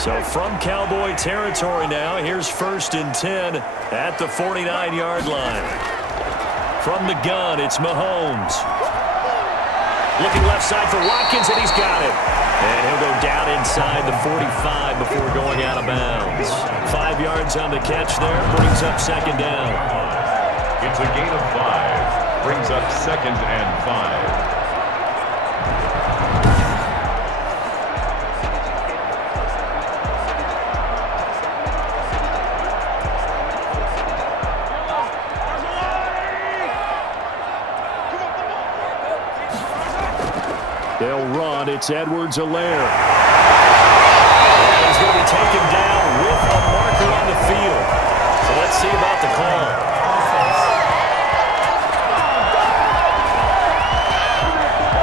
So from Cowboy territory now, here's 1st and 10 at the 49-yard line. From the gun, it's Mahomes. Looking left side for Watkins, and he's got it. And he'll go down inside the 45 before going out of bounds. 5 yards on the catch there, brings up 2nd down. It's a gain of 5, brings up 2nd and 5. They'll run. It's Edwards-Helaire. He's going to be taken down with a marker on the field. So let's see about the call.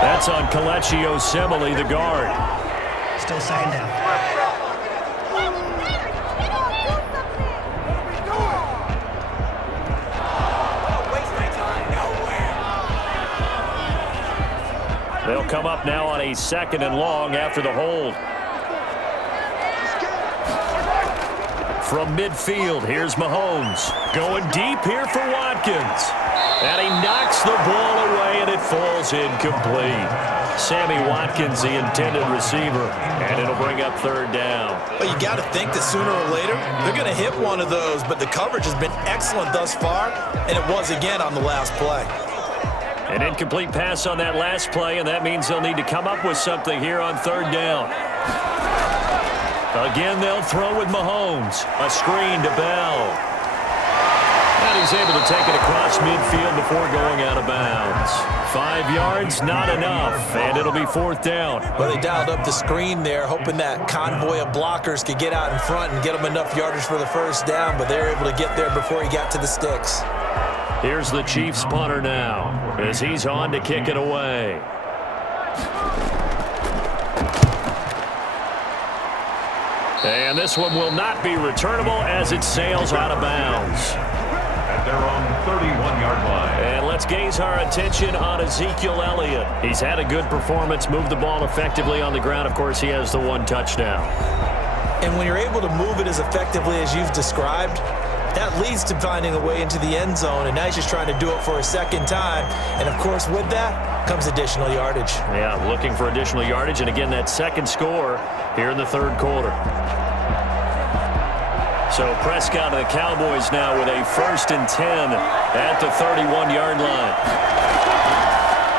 That's on Kelechi Osemele, the guard. Still 2nd down. They'll come up now on a 2nd and long after the hold. From midfield, here's Mahomes. Going deep here for Watkins. And he knocks the ball away, and it falls incomplete. Sammy Watkins, the intended receiver, and it'll bring up third down. Well, you got to think that sooner or later, they're going to hit one of those, but the coverage has been excellent thus far, and it was again on the last play. An incomplete pass on that last play, and that means they'll need to come up with something here on third down. Again, they'll throw with Mahomes. A screen to Bell. And he's able to take it across midfield before going out of bounds. 5 yards, not enough, and it'll be fourth down. Well, they dialed up the screen there, hoping that convoy of blockers could get out in front and get them enough yardage for the first down, but they were able to get there before he got to the sticks. Here's the Chiefs punter now, as he's on to kick it away. And this one will not be returnable as it sails out of bounds. At their own 31-yard line. And let's gaze our attention on Ezekiel Elliott. He's had a good performance, moved the ball effectively on the ground. Of course, he has the one touchdown. And when you're able to move it as effectively as you've described, that leads to finding a way into the end zone, and now he's just trying to do it for a second time. And, of course, with that comes additional yardage. Yeah, looking for additional yardage, and again, that second score here in the third quarter. So Prescott of the Cowboys now with a 1st and 10 at the 31-yard line.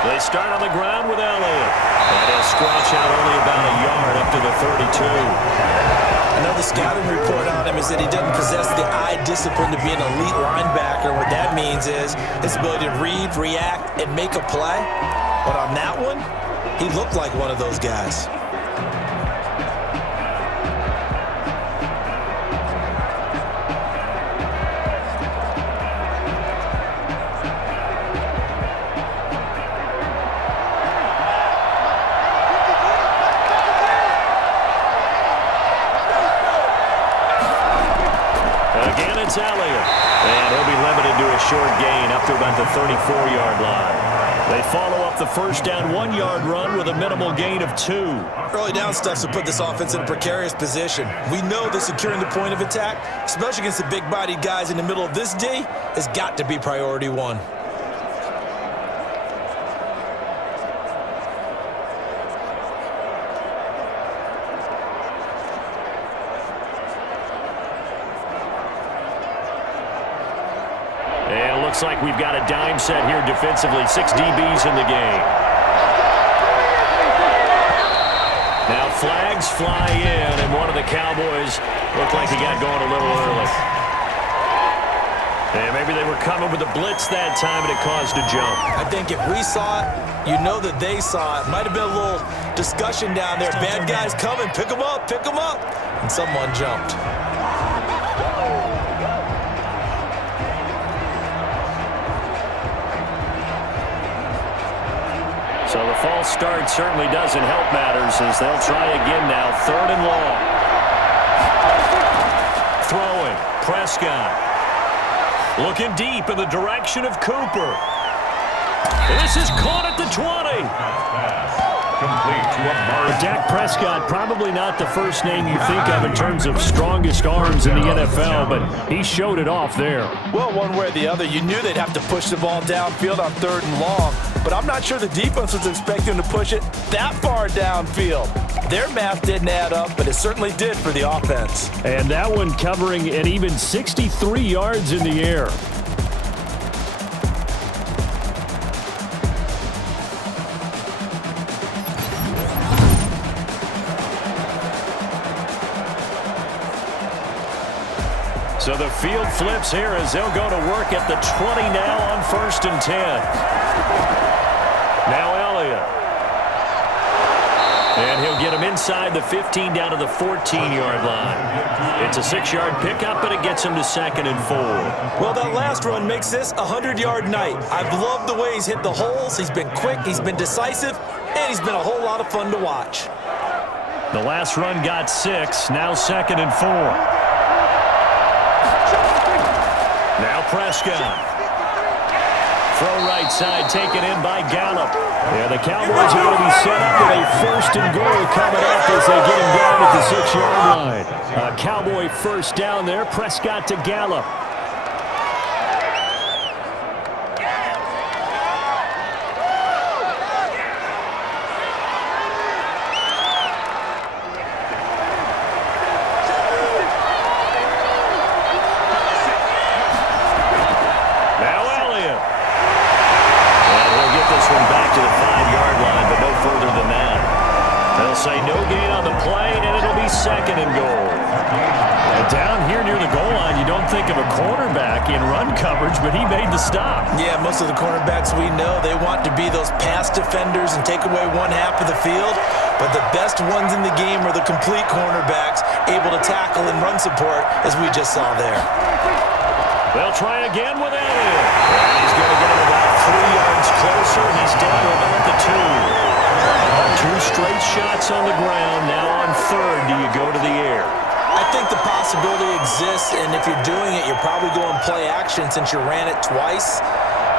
They start on the ground with Elliott. And he'll scratch out only about a yard up to the 32. Another scouting report on him is that he doesn't possess the eye discipline to be an elite linebacker. What that means is his ability to read, react, and make a play. But on that one, he looked like one of those guys. It's Elliott, and he'll be limited to a short gain up to about the 34-yard line. They follow up the first down 1-yard run with a minimal gain of 2. Early down stuff to put this offense in a precarious position. We know that securing the point of attack, especially against the big-bodied guys in the middle of this D, has got to be priority one. And it looks like we've got a dime set here defensively. 6 DBs in the game. Now flags fly in, and one of the Cowboys looked like he got going a little early. And maybe they were coming with a blitz that time, and it caused a jump. I think if we saw it, you know that they saw it. Might have been a little discussion down there. Bad guys coming, pick them up, pick them up. And someone jumped. So the false start certainly doesn't help matters as they'll try again now. 3rd and long. Throwing. Prescott. Looking deep in the direction of Cooper. This is caught at the 20. Complete to Lamar. Dak Prescott, probably not the first name you think of in terms of strongest arms in the NFL, but he showed it off there. Well, one way or the other, you knew they'd have to push the ball downfield on 3rd and long, but I'm not sure the defense was expecting to push it that far downfield. Their math didn't add up, but it certainly did for the offense. And that one covering at even 63 yards in the air. So the field flips here as they'll go to work at the 20 now on 1st and 10. Now Elliott. And he'll get him inside the 15 down to the 14-yard line. It's a 6-yard pickup, but it gets him to 2nd and 4. Well, that last run makes this a 100-yard night. I've loved the way he's hit the holes. He's been quick, he's been decisive, and he's been a whole lot of fun to watch. The last run got 6, now 2nd and 4. Now Prescott. Throw right side, taken in by Gallup. Yeah, the Cowboys are going to be set up with a 1st First and goal coming up as they get him down at the 6-yard line. A Cowboy first down there. Prescott to Gallup. Say no gain on the play, and it'll be second and goal. Down here near the goal line, you don't think of a cornerback in run coverage, but he made the stop. Yeah, most of the cornerbacks we know, they want to be those pass defenders and take away one half of the field. But the best ones in the game are the complete cornerbacks, able to tackle and run support, as we just saw there. They'll try again with Elliott. And he's going to get him about 3 yards closer, and he's down to about the 2. 2 straight shots on the ground. Now on third, do you go to the air? I think the possibility exists, and if you're doing it, you're probably going play action since you ran it twice.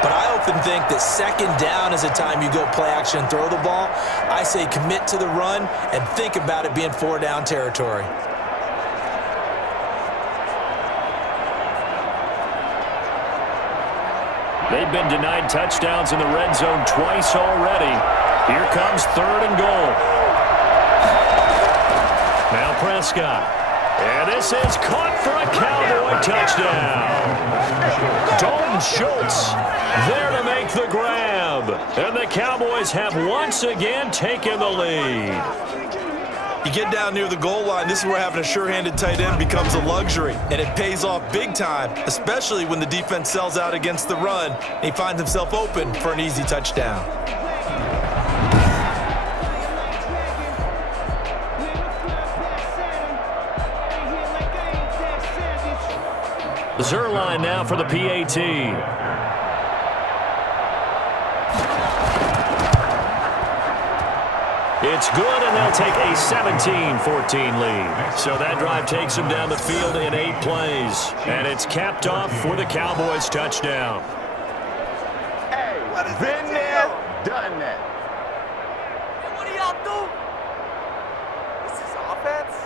But I often think that second down is a time you go play action and throw the ball. I say commit to the run and think about it being 4-down territory. They've been denied touchdowns in the red zone twice already. Here comes third and goal. Now Prescott. And this is caught for a Cowboy touchdown. Dalton Schultz there to make the grab. And the Cowboys have once again taken the lead. You get down near the goal line, this is where having a sure-handed tight end becomes a luxury, and it pays off big time, especially when the defense sells out against the run, and he finds himself open for an easy touchdown. Zerline now for the PAT. It's good, and they'll take a 17-14 lead. So that drive takes them down the field in 8 plays. And it's capped off for the Cowboys touchdown. Hey, been there, done that. What do y'all do? This is offense?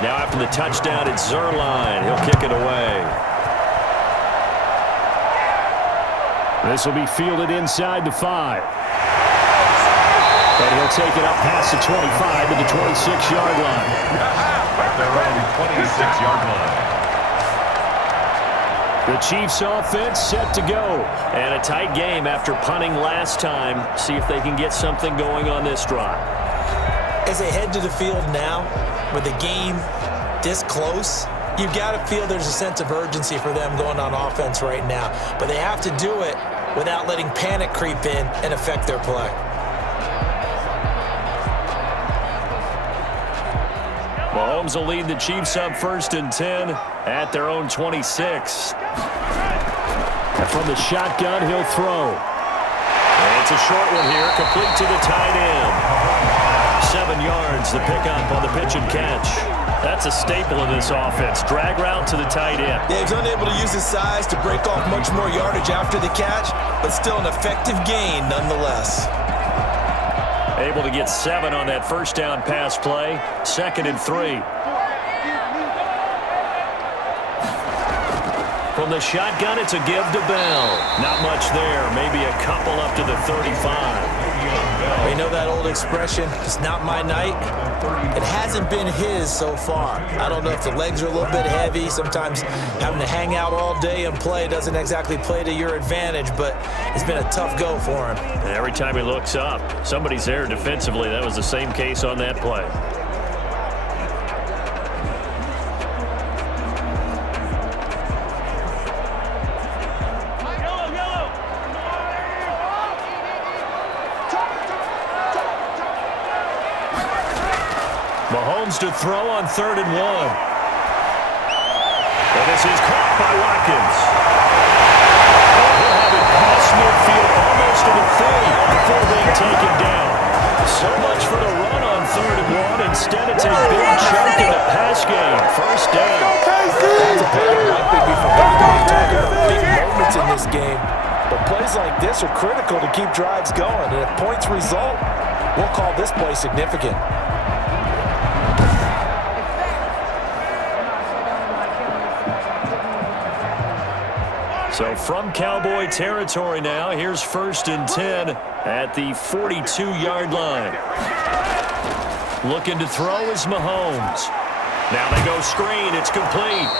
Now after the touchdown, it's Zerline. He'll kick it away. This will be fielded inside the 5. And he'll take it up past the 25 to the 26-yard line. At their own 26-yard line. The Chiefs offense set to go. And a tight game after punting last time. See if they can get something going on this drive. As they head to the field now, with the game this close, you've got to feel there's a sense of urgency for them going on offense right now. But they have to do it without letting panic creep in and affect their play. Mahomes will lead the Chiefs up 1st and 10 at their own 26. From the shotgun, he'll throw. And it's a short one here, complete to the tight end. 7 yards, the pickup on the pitch and catch. That's a staple of this offense. Drag route to the tight end. Yeah, he's unable to use his size to break off much more yardage after the catch, but still an effective gain nonetheless. Able to get 7 on that first down pass play. 2nd and 3. From the shotgun, it's a give to Bell. Not much there. Maybe a couple up to the 35. You know that old expression, it's not my night? It hasn't been his so far. I don't know if the legs are a little bit heavy. Sometimes having to hang out all day and play doesn't exactly play to your advantage, but it's been a tough go for him. And every time he looks up, somebody's there defensively. That was the same case on that play. Mahomes to throw on 3rd and 1. And this is caught by Watkins. He'll have it past midfield almost to Instead, it's a big chunk in the pass game. First down. That's a play that likely be forgotten when you talk about big moments in this game. But plays like this are critical to keep drives going. And if points result, we'll call this play significant. So from Cowboy territory now, here's 1st and 10 at the 42-yard line. Looking to throw is Mahomes. Now they go screen. It's complete.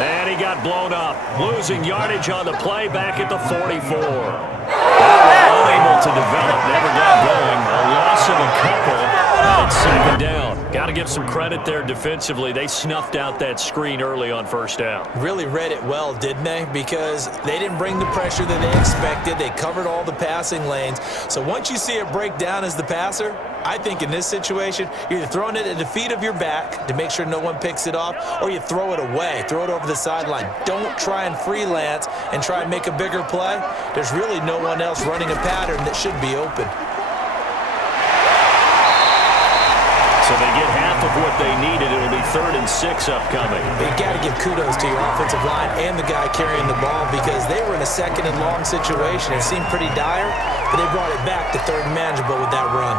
And he got blown up. Losing yardage on the play back at the 44. Unable to develop. Never got going. A loss of a couple. And it's 2nd down. Got to give some credit there defensively. They snuffed out that screen early on 1st down. Really read it well, didn't they? Because they didn't bring the pressure that they expected. They covered all the passing lanes. So once you see it break down as the passer, I think in this situation, you're either throwing it at the feet of your back to make sure no one picks it off, or you throw it away, throw it over the sideline. Don't try and freelance and try and make a bigger play. There's really no one else running a pattern that should be open. So they get half of what they needed. It'll be 3rd and 6 upcoming. You got to give kudos to your offensive line and the guy carrying the ball because they were in a 2nd and long situation. It seemed pretty dire, but they brought it back to 3rd and manageable with that run.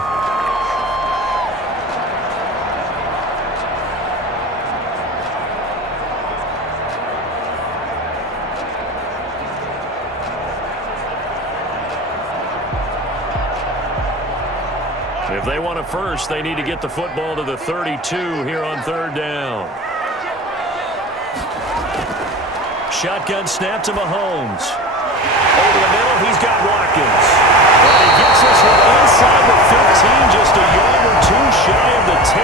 If they want a first, they need to get the football to the 32 here on 3rd down. Shotgun snap to Mahomes. Over the middle, he's got Watkins. And he gets this one inside the 15, just a yard or two shy of the 10.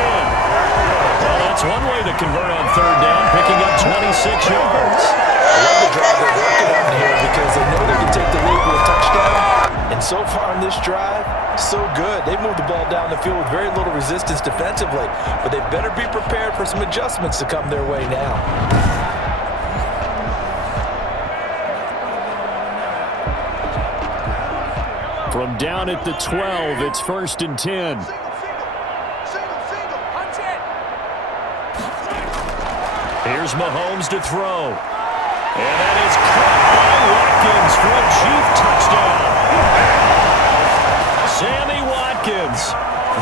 Well, that's one way to convert on 3rd down, picking up 26 yards. I love the drive they're working on here because they know they can take the lead with a touchdown. And so far on this drive, so good. They moved the ball down the field with very little resistance defensively, but they better be prepared for some adjustments to come their way now. From down at the 12, it's 1st and 10. Here's Mahomes to throw. And that is caught by Watkins for a Chief touchdown. Sammy Watkins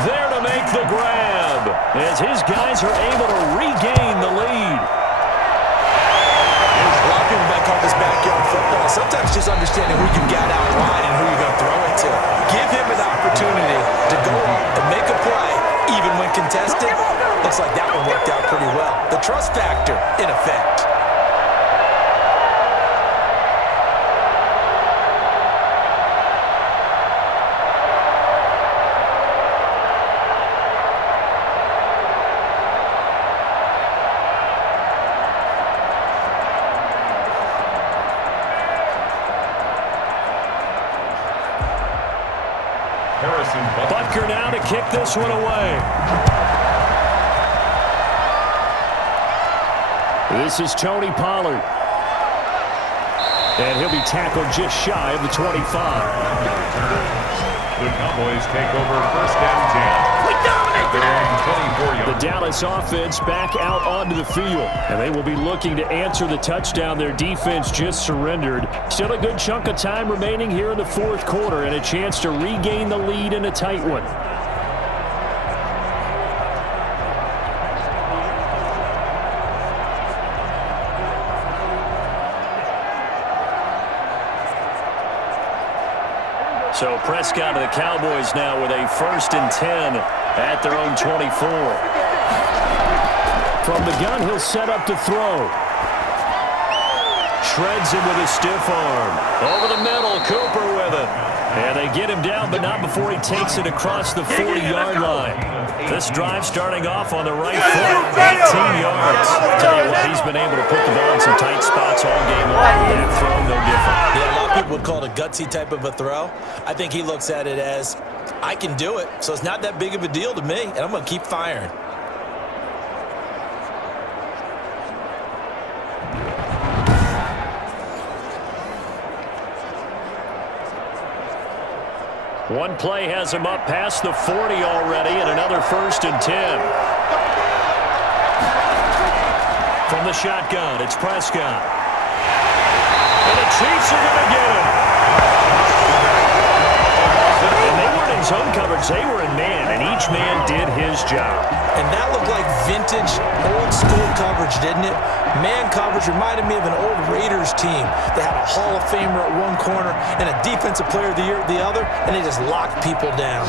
there to make the grab as his guys are able to regain the lead. A lot of people might call this backyard football. Sometimes just understanding who you got out wide and who you're going to throw it to. Give him an opportunity to go up and make a play, even when contested. Looks like that one worked out pretty well. The trust factor in effect. Butker now to kick this one away. This is Tony Pollard. And he'll be tackled just shy of the 25. The Cowboys take over 1st and 10. We dominate their own 24 yards. The Dallas offense back out onto the field. And they will be looking to answer the touchdown their defense just surrendered. Still a good chunk of time remaining here in the 4th quarter and a chance to regain the lead in a tight one. So Prescott of the Cowboys now with a 1st and 10 at their own 24. From the gun, he'll set up to throw. Shreds him with a stiff arm. Over the middle, Cooper with it. And they get him down, but not before he takes it across the 40-yard line. This drive starting off on the right foot, 18 yards. Tell you what, he's been able to put the ball in some tight spots all game long. That throw, no different. Yeah, a lot of people would call it a gutsy type of a throw. I think he looks at it as, I can do it, so it's not that big of a deal to me, and I'm going to keep firing. One play has him up past the 40 already, and another 1st and 10. From the shotgun, it's Prescott. And the Chiefs are going to get him. And they weren't in zone coverage. They were in man, and each man did his job. And that looked like vintage, old-school coverage, didn't it? Man coverage reminded me of an old Raiders team. They had a Hall of Famer at one corner and a Defensive Player of the Year at the other, and they just locked people down.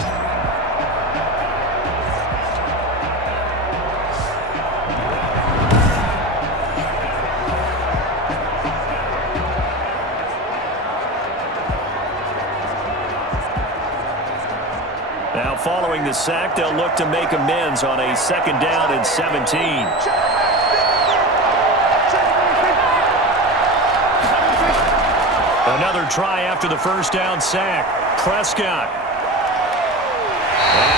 Now following the sack, they'll look to make amends on a 2nd down and 17. Another try after the 1st down sack. Prescott. And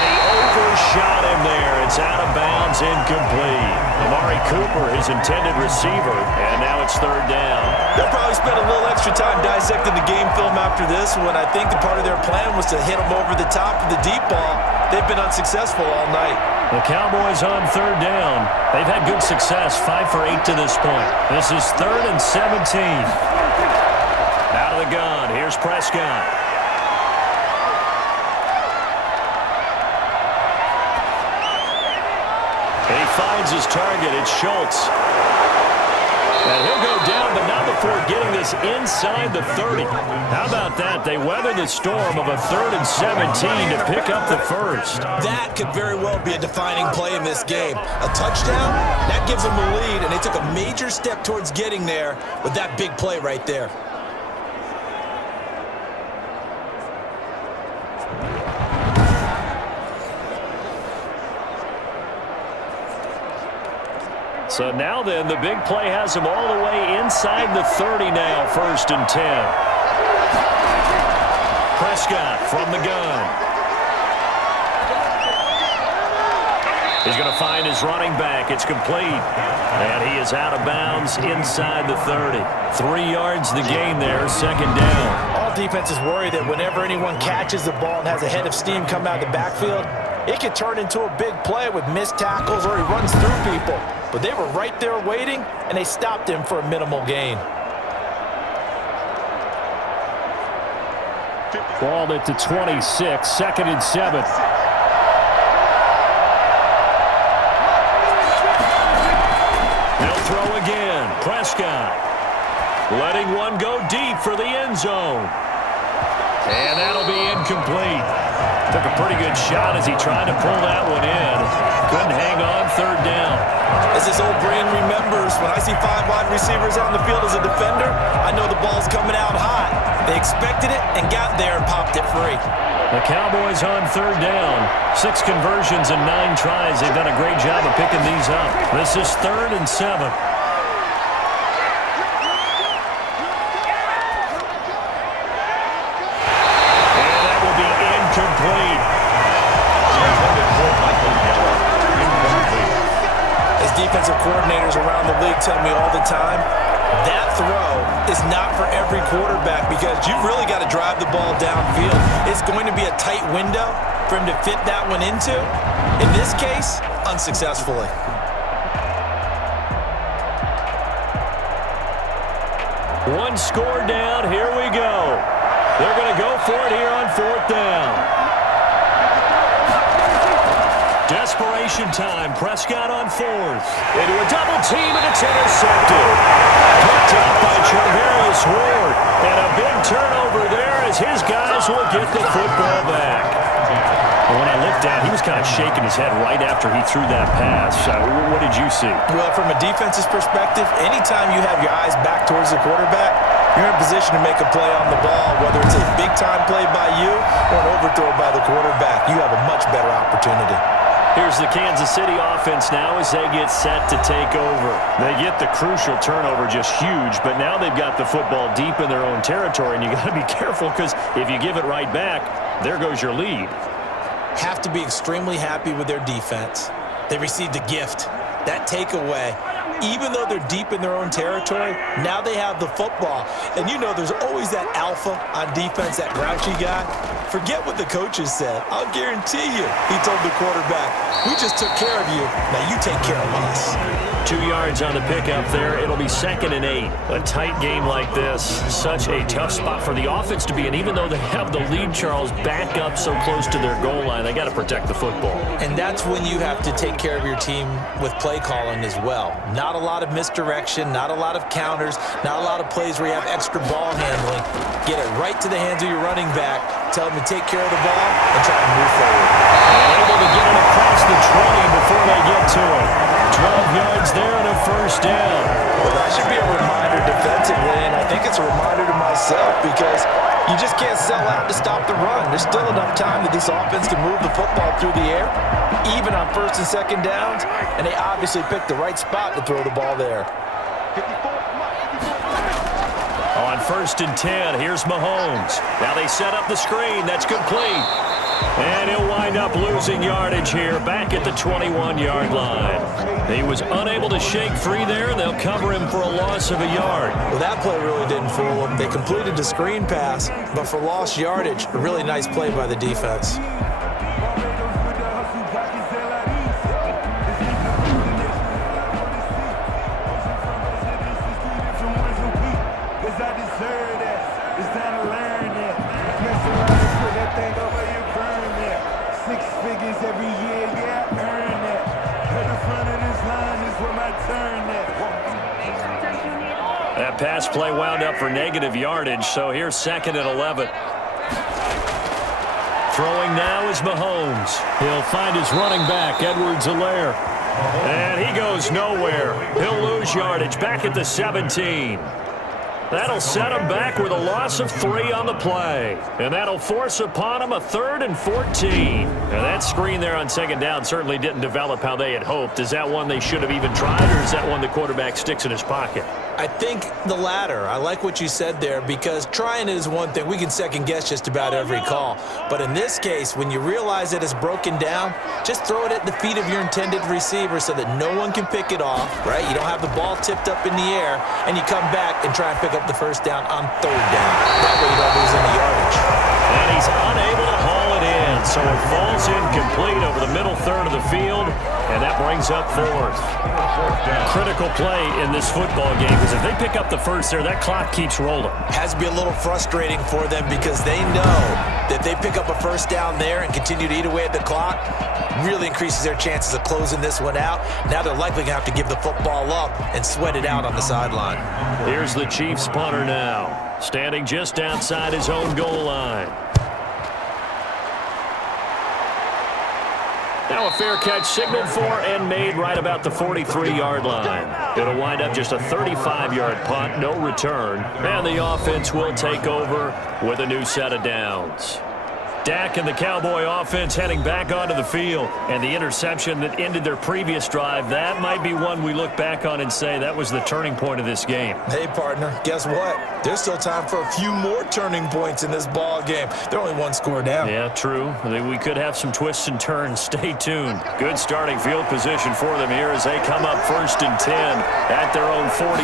he overshot him there. It's out of bounds, incomplete. Amari Cooper, his intended receiver, and now it's 3rd down. They'll probably spend a little extra time dissecting the game film after this one. I think the part of their plan was to hit him over the top of the deep ball. They've been unsuccessful all night. The Cowboys on 3rd down. They've had good success, 5 for 8 to this point. This is 3rd and 17. Out of the gun, here's Prescott. And he finds his target, it's Schultz. And he'll go down, but not before getting this inside the 30. How about that? They weathered the storm of a 3rd and 17 to pick up the 1st. That could very well be a defining play in this game. A touchdown, that gives them a lead, and they took a major step towards getting there with that big play right there. So now then, the big play has him all the way inside the 30 now, 1st and 10. Prescott from the gun. He's going to find his running back. It's complete. And he is out of bounds inside the 30. 3 yards the gain there, 2nd down. All defenses worry that whenever anyone catches the ball and has a head of steam come out of the backfield, it could turn into a big play with missed tackles or he runs through people. But they were right there waiting, and they stopped him for a minimal gain. Ball at the 26, 2nd and 7. They'll throw again. Prescott letting one go deep for the end zone. And that'll be incomplete. Took a pretty good shot as he tried to pull that one in. Couldn't hang on, 3rd down. As his old brain remembers, when I see 5 wide receivers out in the field as a defender, I know the ball's coming out hot. They expected it and got there and popped it free. The Cowboys on 3rd down. 6 conversions and 9 tries. They've done a great job of picking these up. This is 3rd and 7. And that will be incomplete. As defensive coordinators around the league tell me all the time, that throw is not for every quarterback because you've really got to drive the ball downfield. It's going to be a tight window for him to fit that one into. In this case, unsuccessfully. One score down. Here we go. They're going to go for it here on 4th down. Desperation time. Prescott on 4th. Into a double team, and it's intercepted. Picked up by Charvarius Ward. And a big turnover there as his guys will get the football back. But when I looked down, he was kind of shaking his head right after he threw that pass. What did you see? Well, from a defense's perspective, anytime you have your eyes back towards the quarterback, you're in a position to make a play on the ball, whether it's a big-time play by you or an overthrow by the quarterback. You have a much better opportunity. Here's the Kansas City offense now as they get set to take over. They get the crucial turnover, just huge, but now they've got the football deep in their own territory, and you got to be careful because if you give it right back, there goes your lead. Have to be extremely happy with their defense. They received a gift. That takeaway, even though they're deep in their own territory, now they have the football. And you know there's always that alpha on defense, that grouchy guy. Forget what the coaches said. I'll guarantee you, he told the quarterback, we just took care of you. Now you take care of us. 2 yards on the pickup there. It'll be 2nd and 8. A tight game like this, such a tough spot for the offense to be in. Even though they have the lead, Charles, back up so close to their goal line, they got to protect the football. And that's when you have to take care of your team with play calling as well. Not a lot of misdirection, not a lot of counters, not a lot of plays where you have extra ball handling. Get it right to the hands of your running back. Tell him to take care of the ball and try to move forward. Able to get it across the 20 before they get to it. 12 yards there and a first down. Well, that should be a reminder defensively, and I think it's a reminder to myself because you just can't sell out to stop the run. There's still enough time that this offense can move the football through the air, even on 1st and 2nd downs, and they obviously picked the right spot to throw the ball there. On 1st and 10, here's Mahomes. Now they set up the screen. That's complete. And he'll wind up losing yardage here back at the 21-yard line. He was unable to shake free there, and they'll cover him for a loss of a yard. Well, that play really didn't fool him. They completed the screen pass, but for lost yardage, a really nice play by the defense. That pass play wound up for negative yardage, so here's 2nd and 11. Throwing now is Mahomes. He'll find his running back, Edwards-Helaire. And he goes nowhere. He'll lose yardage back at the 17. That'll set him back with a loss of 3 on the play. And that'll force upon him a 3rd and 14. Now that screen there on 2nd down certainly didn't develop how they had hoped. Is that one they should have even tried, or is that one the quarterback sticks in his pocket? I think the latter. I like what you said there because trying it is one thing. We can second guess just about every call. But in this case, when you realize that it's broken down, just throw it at the feet of your intended receiver so that no one can pick it off, right? You don't have the ball tipped up in the air, and you come back and try and pick up the 1st down on 3rd down. That way you don't lose any yardage. And he's unable to haul it in, so it falls incomplete over the middle 3rd of the field, and that brings up 4th. Critical play in this football game because if they pick up the 1st there, that clock keeps rolling. Has to be a little frustrating for them because they know that if they pick up a 1st down there and continue to eat away at the clock, really increases their chances of closing this one out. Now they're likely going to have to give the football up and sweat it out on the sideline. Here's the Chiefs punter now, standing just outside his own goal line. Now a fair catch signaled for and made right about the 43-yard line. It'll wind up just a 35-yard punt, no return. And the offense will take over with a new set of downs. Dak and the Cowboy offense heading back onto the field. And the interception that ended their previous drive, that might be one we look back on and say that was the turning point of this game. Hey, partner, guess what? There's still time for a few more turning points in this ball game. They're only 1 score down. Yeah, true. We could have some twists and turns. Stay tuned. Good starting field position for them here as they come up 1st and 10 at their own 43.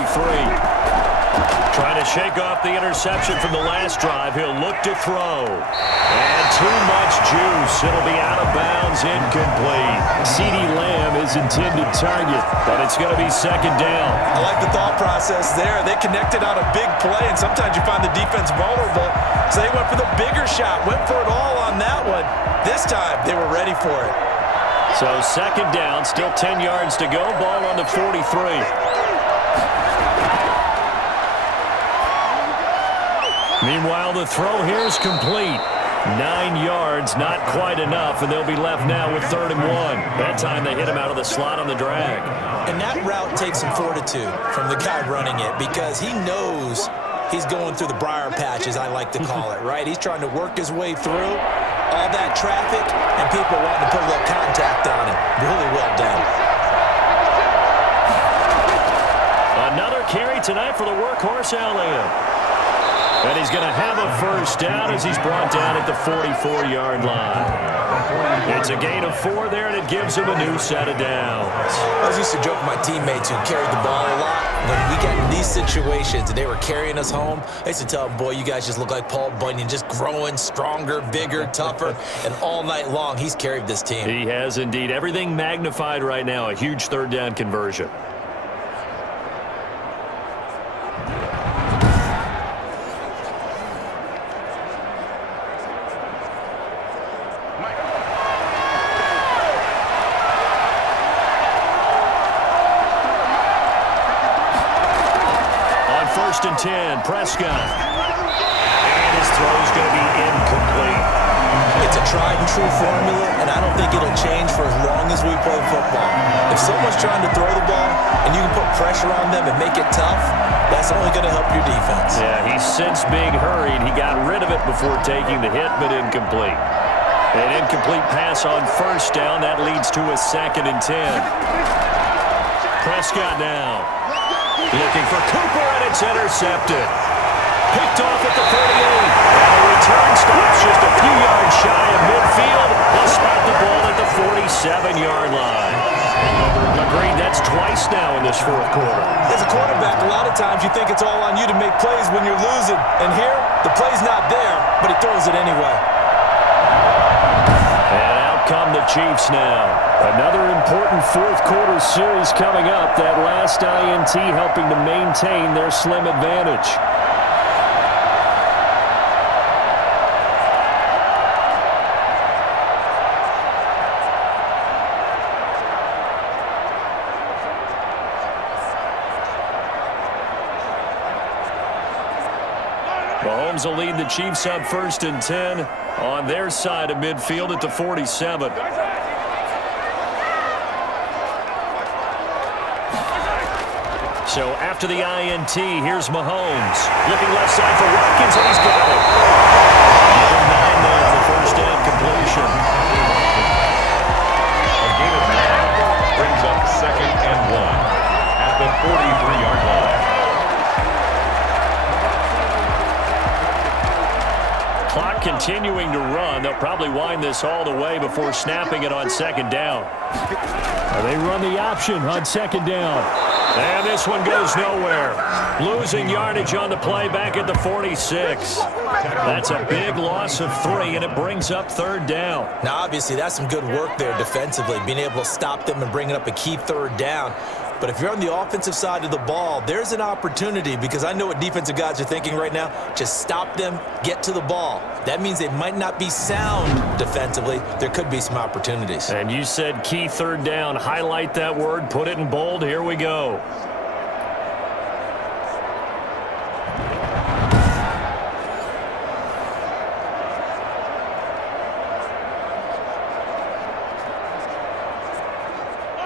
Trying to shake off the interception from the last drive. He'll look to throw. And too much juice. It'll be out of bounds, incomplete. CeeDee Lamb is intended target, but it's going to be 2nd down. I like the thought process there. They connected on a big play, and sometimes you find the defense vulnerable. So they went for the bigger shot, went for it all on that one. This time, they were ready for it. So 2nd down, still 10 yards to go. Ball on the 43. Meanwhile, the throw here is complete. 9 yards, not quite enough, and they'll be left now with 3rd and 1. That time they hit him out of the slot on the drag. And that route takes some fortitude from the guy running it because he knows he's going through the briar patch, as I like to call it, right? He's trying to work his way through all that traffic and people wanting to put a little contact on him. Really well done. Another carry tonight for the workhorse Elliott. And he's going to have a first down as he's brought down at the 44-yard line. It's a gain of 4 there, and it gives him a new set of downs. I was used to joke with my teammates who carried the ball a lot. When we got in these situations and they were carrying us home, I used to tell them, boy, you guys just look like Paul Bunyan, just growing stronger, bigger, tougher, and all night long he's carried this team. He has indeed. Everything magnified right now, a huge third down conversion. First and 10, Prescott. And his throw is going to be incomplete. It's a tried and true formula, and I don't think it'll change for as long as we play football. If someone's trying to throw the ball and you can put pressure on them and make it tough, that's only going to help your defense. Yeah, he's since being hurried. He got rid of it before taking the hit, but incomplete. An incomplete pass on first down. That leads to a 2nd and 10. Prescott now. Looking for Cooper, and it's intercepted. Picked off at the 38. And the return stops just a few yards shy of midfield. They'll spot the ball at the 47-yard line. Agreed, that's twice now in this fourth quarter. As a quarterback, a lot of times you think it's all on you to make plays when you're losing. And here, the play's not there, but he throws it anyway. And out come the Chiefs now. Another important fourth quarter series coming up. That last INT helping to maintain their slim advantage. Mahomes will lead the Chiefs up 1st and 10 on their side of midfield at the 47. So after the INT, here's Mahomes. Looking left side for Watkins, and he's got it. Number 9 there for first down completion. A gain of 9 brings up 2nd and 1 at the 43-yard line. Clock continuing to run. They'll probably wind this all the way before snapping it on 2nd down. They run the option on 2nd down. And this one goes nowhere. Losing yardage on the play back at the 46. That's a big loss of 3, and it brings up 3rd down. Now, obviously, that's some good work there defensively, being able to stop them and bringing up a key 3rd down. But if you're on the offensive side of the ball, there's an opportunity, because I know what defensive guys are thinking right now. Just stop them, get to the ball. That means they might not be sound defensively. There could be some opportunities. And you said key 3rd down. Highlight that word. Put it in bold. Here we go.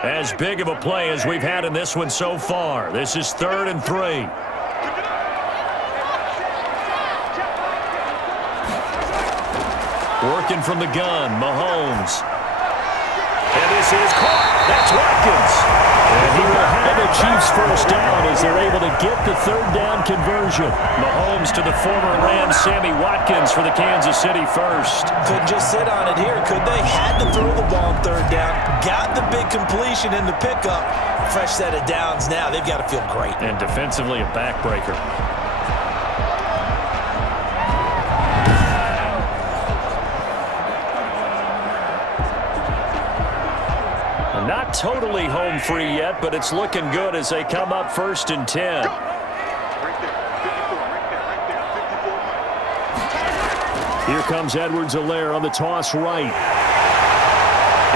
As big of a play as we've had in this one so far. This is 3rd and 3. Working from the gun, Mahomes. And this is caught. That's Watkins. And he will have the Chiefs first down as they're able to get the 3rd down conversion. Mahomes to the former Rams, Sammy Watkins for the Kansas City first. Couldn't just sit on it here, could they? Had to throw the ball on 3rd down. Got the big completion in the pickup. Fresh set of downs now. They've got to feel great. And defensively, a backbreaker. Not totally home free yet, but it's looking good as they come up 1st and 10. Here comes Edwards-Helaire on the toss right.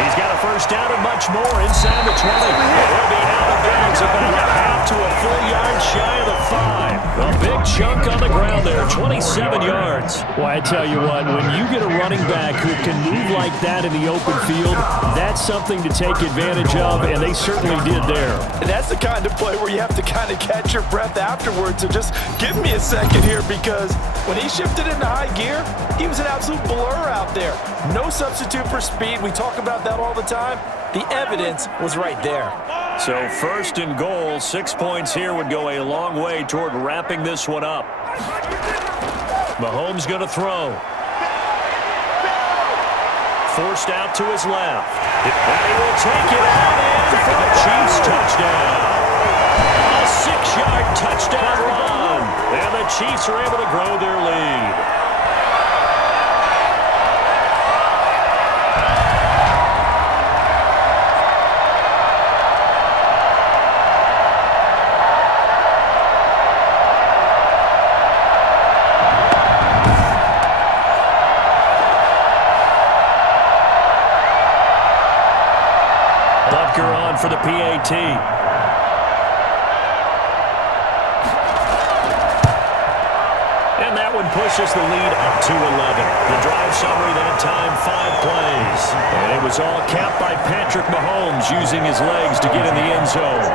He's got a first down and much more inside the 20. They'll be out of bounds about a half to a full yard shy of the 5. A big chunk on the ground there, 27 yards. Well, I tell you what, when you get a running back who can move like that in the open field, that's something to take advantage of, and they certainly did there. And that's the kind of play where you have to kind of catch your breath afterwards. So just give me a second here, because when he shifted into high gear, he was an absolute blur out there. No substitute for speed. We talk about that all the time. The evidence was right there. So 1st and goal, 6 points here would go a long way toward wrapping this one up. Mahomes going to throw. Forced out to his left. And he will take it out and for a Chiefs touchdown. A 6-yard touchdown run. And the Chiefs are able to grow their lead. On for the PAT. And that one pushes the lead up to 11. The drive summary that time, 5 plays. And it was all capped by Patrick Mahomes using his legs to get in the end zone.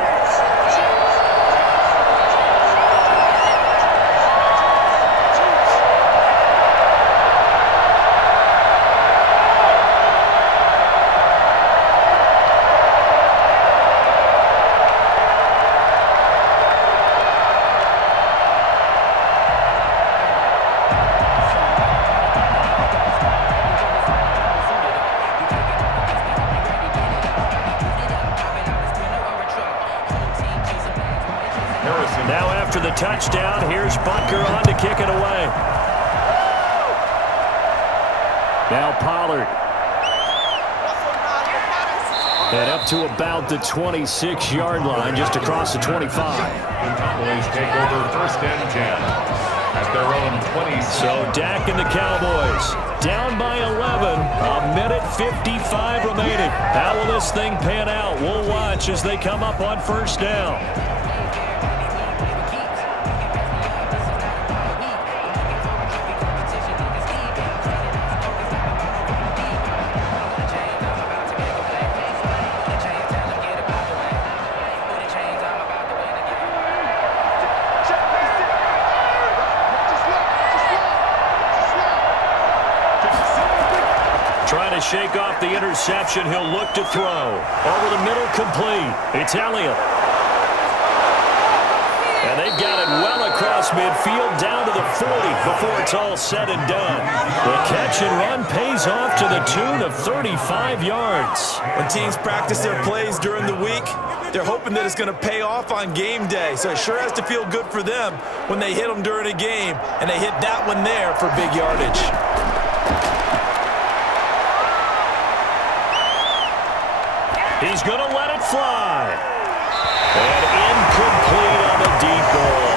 Now after the touchdown, here's Butker on to kick it away. Now Pollard. And up to about the 26-yard line, just across the 25. Cowboys take over first and 10 at their own 20. So Dak and the Cowboys down by 11. A minute 55 remaining. How will this thing pan out? We'll watch as they come up on first down. Trying to shake off the interception. He'll look to throw. Over the middle, complete. It's Elliott. And they've got it well across midfield down to the 40 before it's all said and done. The catch and run pays off to the tune of 35 yards. When teams practice their plays during the week, they're hoping that it's going to pay off on game day. So it sure has to feel good for them when they hit them during a game, and they hit that one there for big yardage. He's going to let it fly. And incomplete on the deep ball.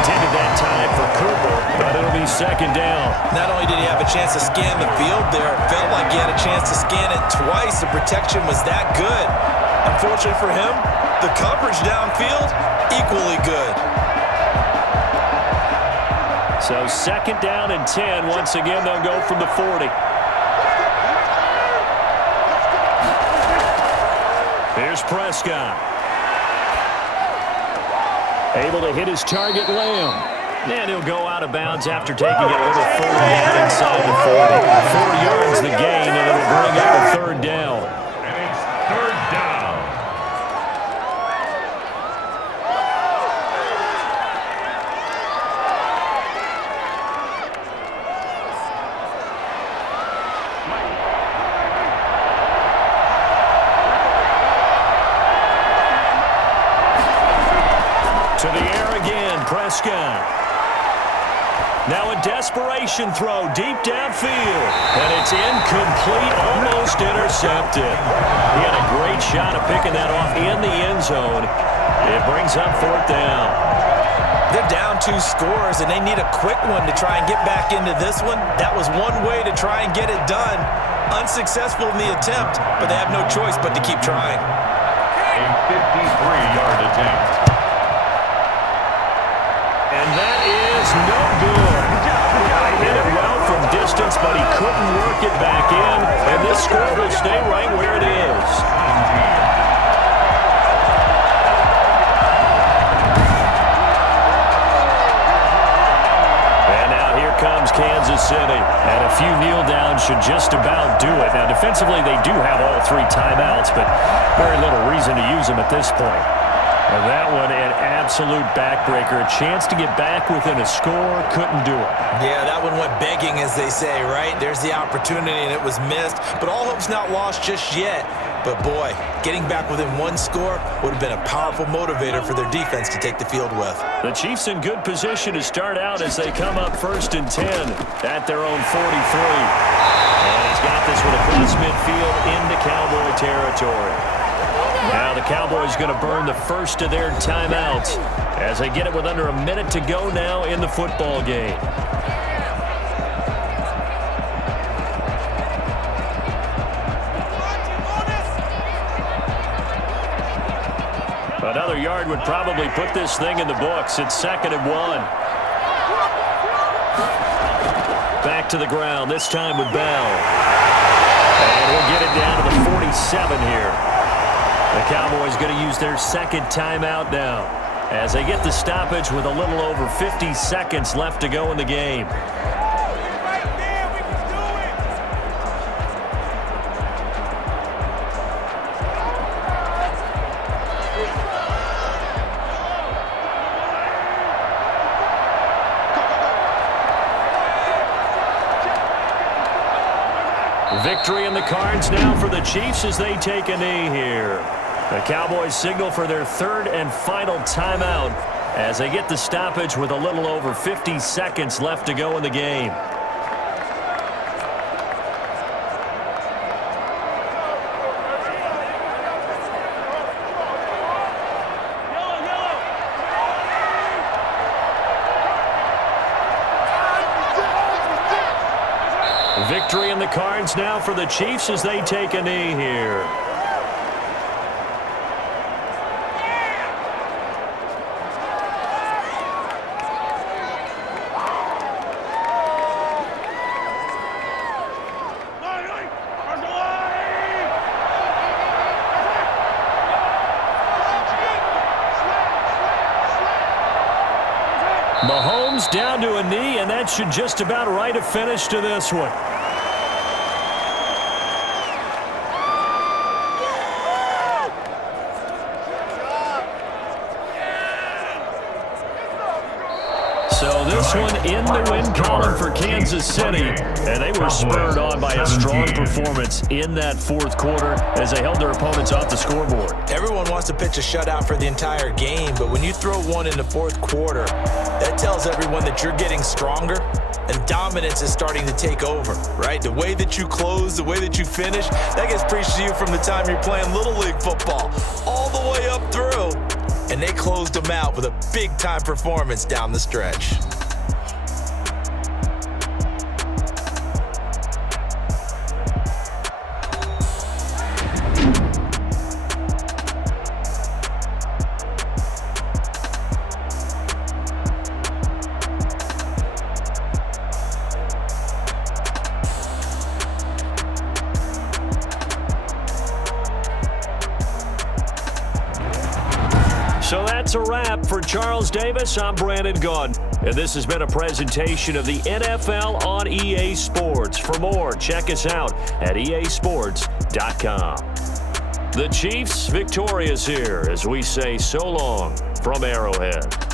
Intended that time for Cooper, but it'll be second down. Not only did he have a chance to scan the field there, it felt like he had a chance to scan it twice. The protection was that good. Unfortunately for him, the coverage downfield, equally good. So second down and 10. Once again, they'll go from the 40. Here's Prescott. Able to hit his target, Lamb. And he'll go out of bounds after taking it a little further down inside the 40. 4 yards the gain, and it'll bring up a third down. And it's third down. To the air again, Prescott. Now a desperation throw deep downfield. And it's incomplete, almost intercepted. He had a great shot of picking that off in the end zone. It brings up fourth down. They're down 2 scores, and they need a quick one to try and get back into this one. That was one way to try and get it done. Unsuccessful in the attempt, but they have no choice but to keep trying. A 53-yard attempt. And that is no good. Hit it well from distance, but he couldn't work it back in. And this score will stay right where it is. And now here comes Kansas City. And a few kneel downs should just about do it. Now defensively they do have all 3 timeouts, but very little reason to use them at this point. Well, that one an absolute backbreaker. A chance to get back within a score, couldn't do it. Yeah, that one went begging, as they say, right? There's the opportunity, and it was missed. But all hope's not lost just yet. But, boy, getting back within one score would have been a powerful motivator for their defense to take the field with. The Chiefs in good position to start out as they come up 1st and 10 at their own 43. And he's got this one across midfield into Cowboy territory. Now the Cowboys going to burn the first of their timeouts as they get it with under a minute to go now in the football game. Another yard would probably put this thing in the books. It's 2nd and 1. Back to the ground, this time with Bell. And we'll get it down to the 47 here. The Cowboys going to use their second timeout now as they get the stoppage with a little over 50 seconds left to go in the game. Victory in the cards now for the Chiefs as they take a knee here. The Cowboys signal for their 3rd and final timeout as they get the stoppage with a little over 50 seconds left to go in the game. Victory in the cards now for the Chiefs as they take a knee here. Mahomes down to a knee, and that should just about write a finish to this one. So this one in the win column for Kansas City, and they were spurred on by a strong performance in that 4th quarter as they held their opponents off the scoreboard. Everyone wants to pitch a shutout for the entire game, but when you throw one in the 4th quarter, that tells everyone that you're getting stronger and dominance is starting to take over, right? The way that you close, the way that you finish, that gets preached to you from the time you're playing Little League football all the way up through. And they closed them out with a big-time performance down the stretch. So that's a wrap for Charles Davis. I'm Brandon Gunn, and this has been a presentation of the NFL on EA Sports. For more, check us out at easports.com. The Chiefs victorious here as we say so long from Arrowhead.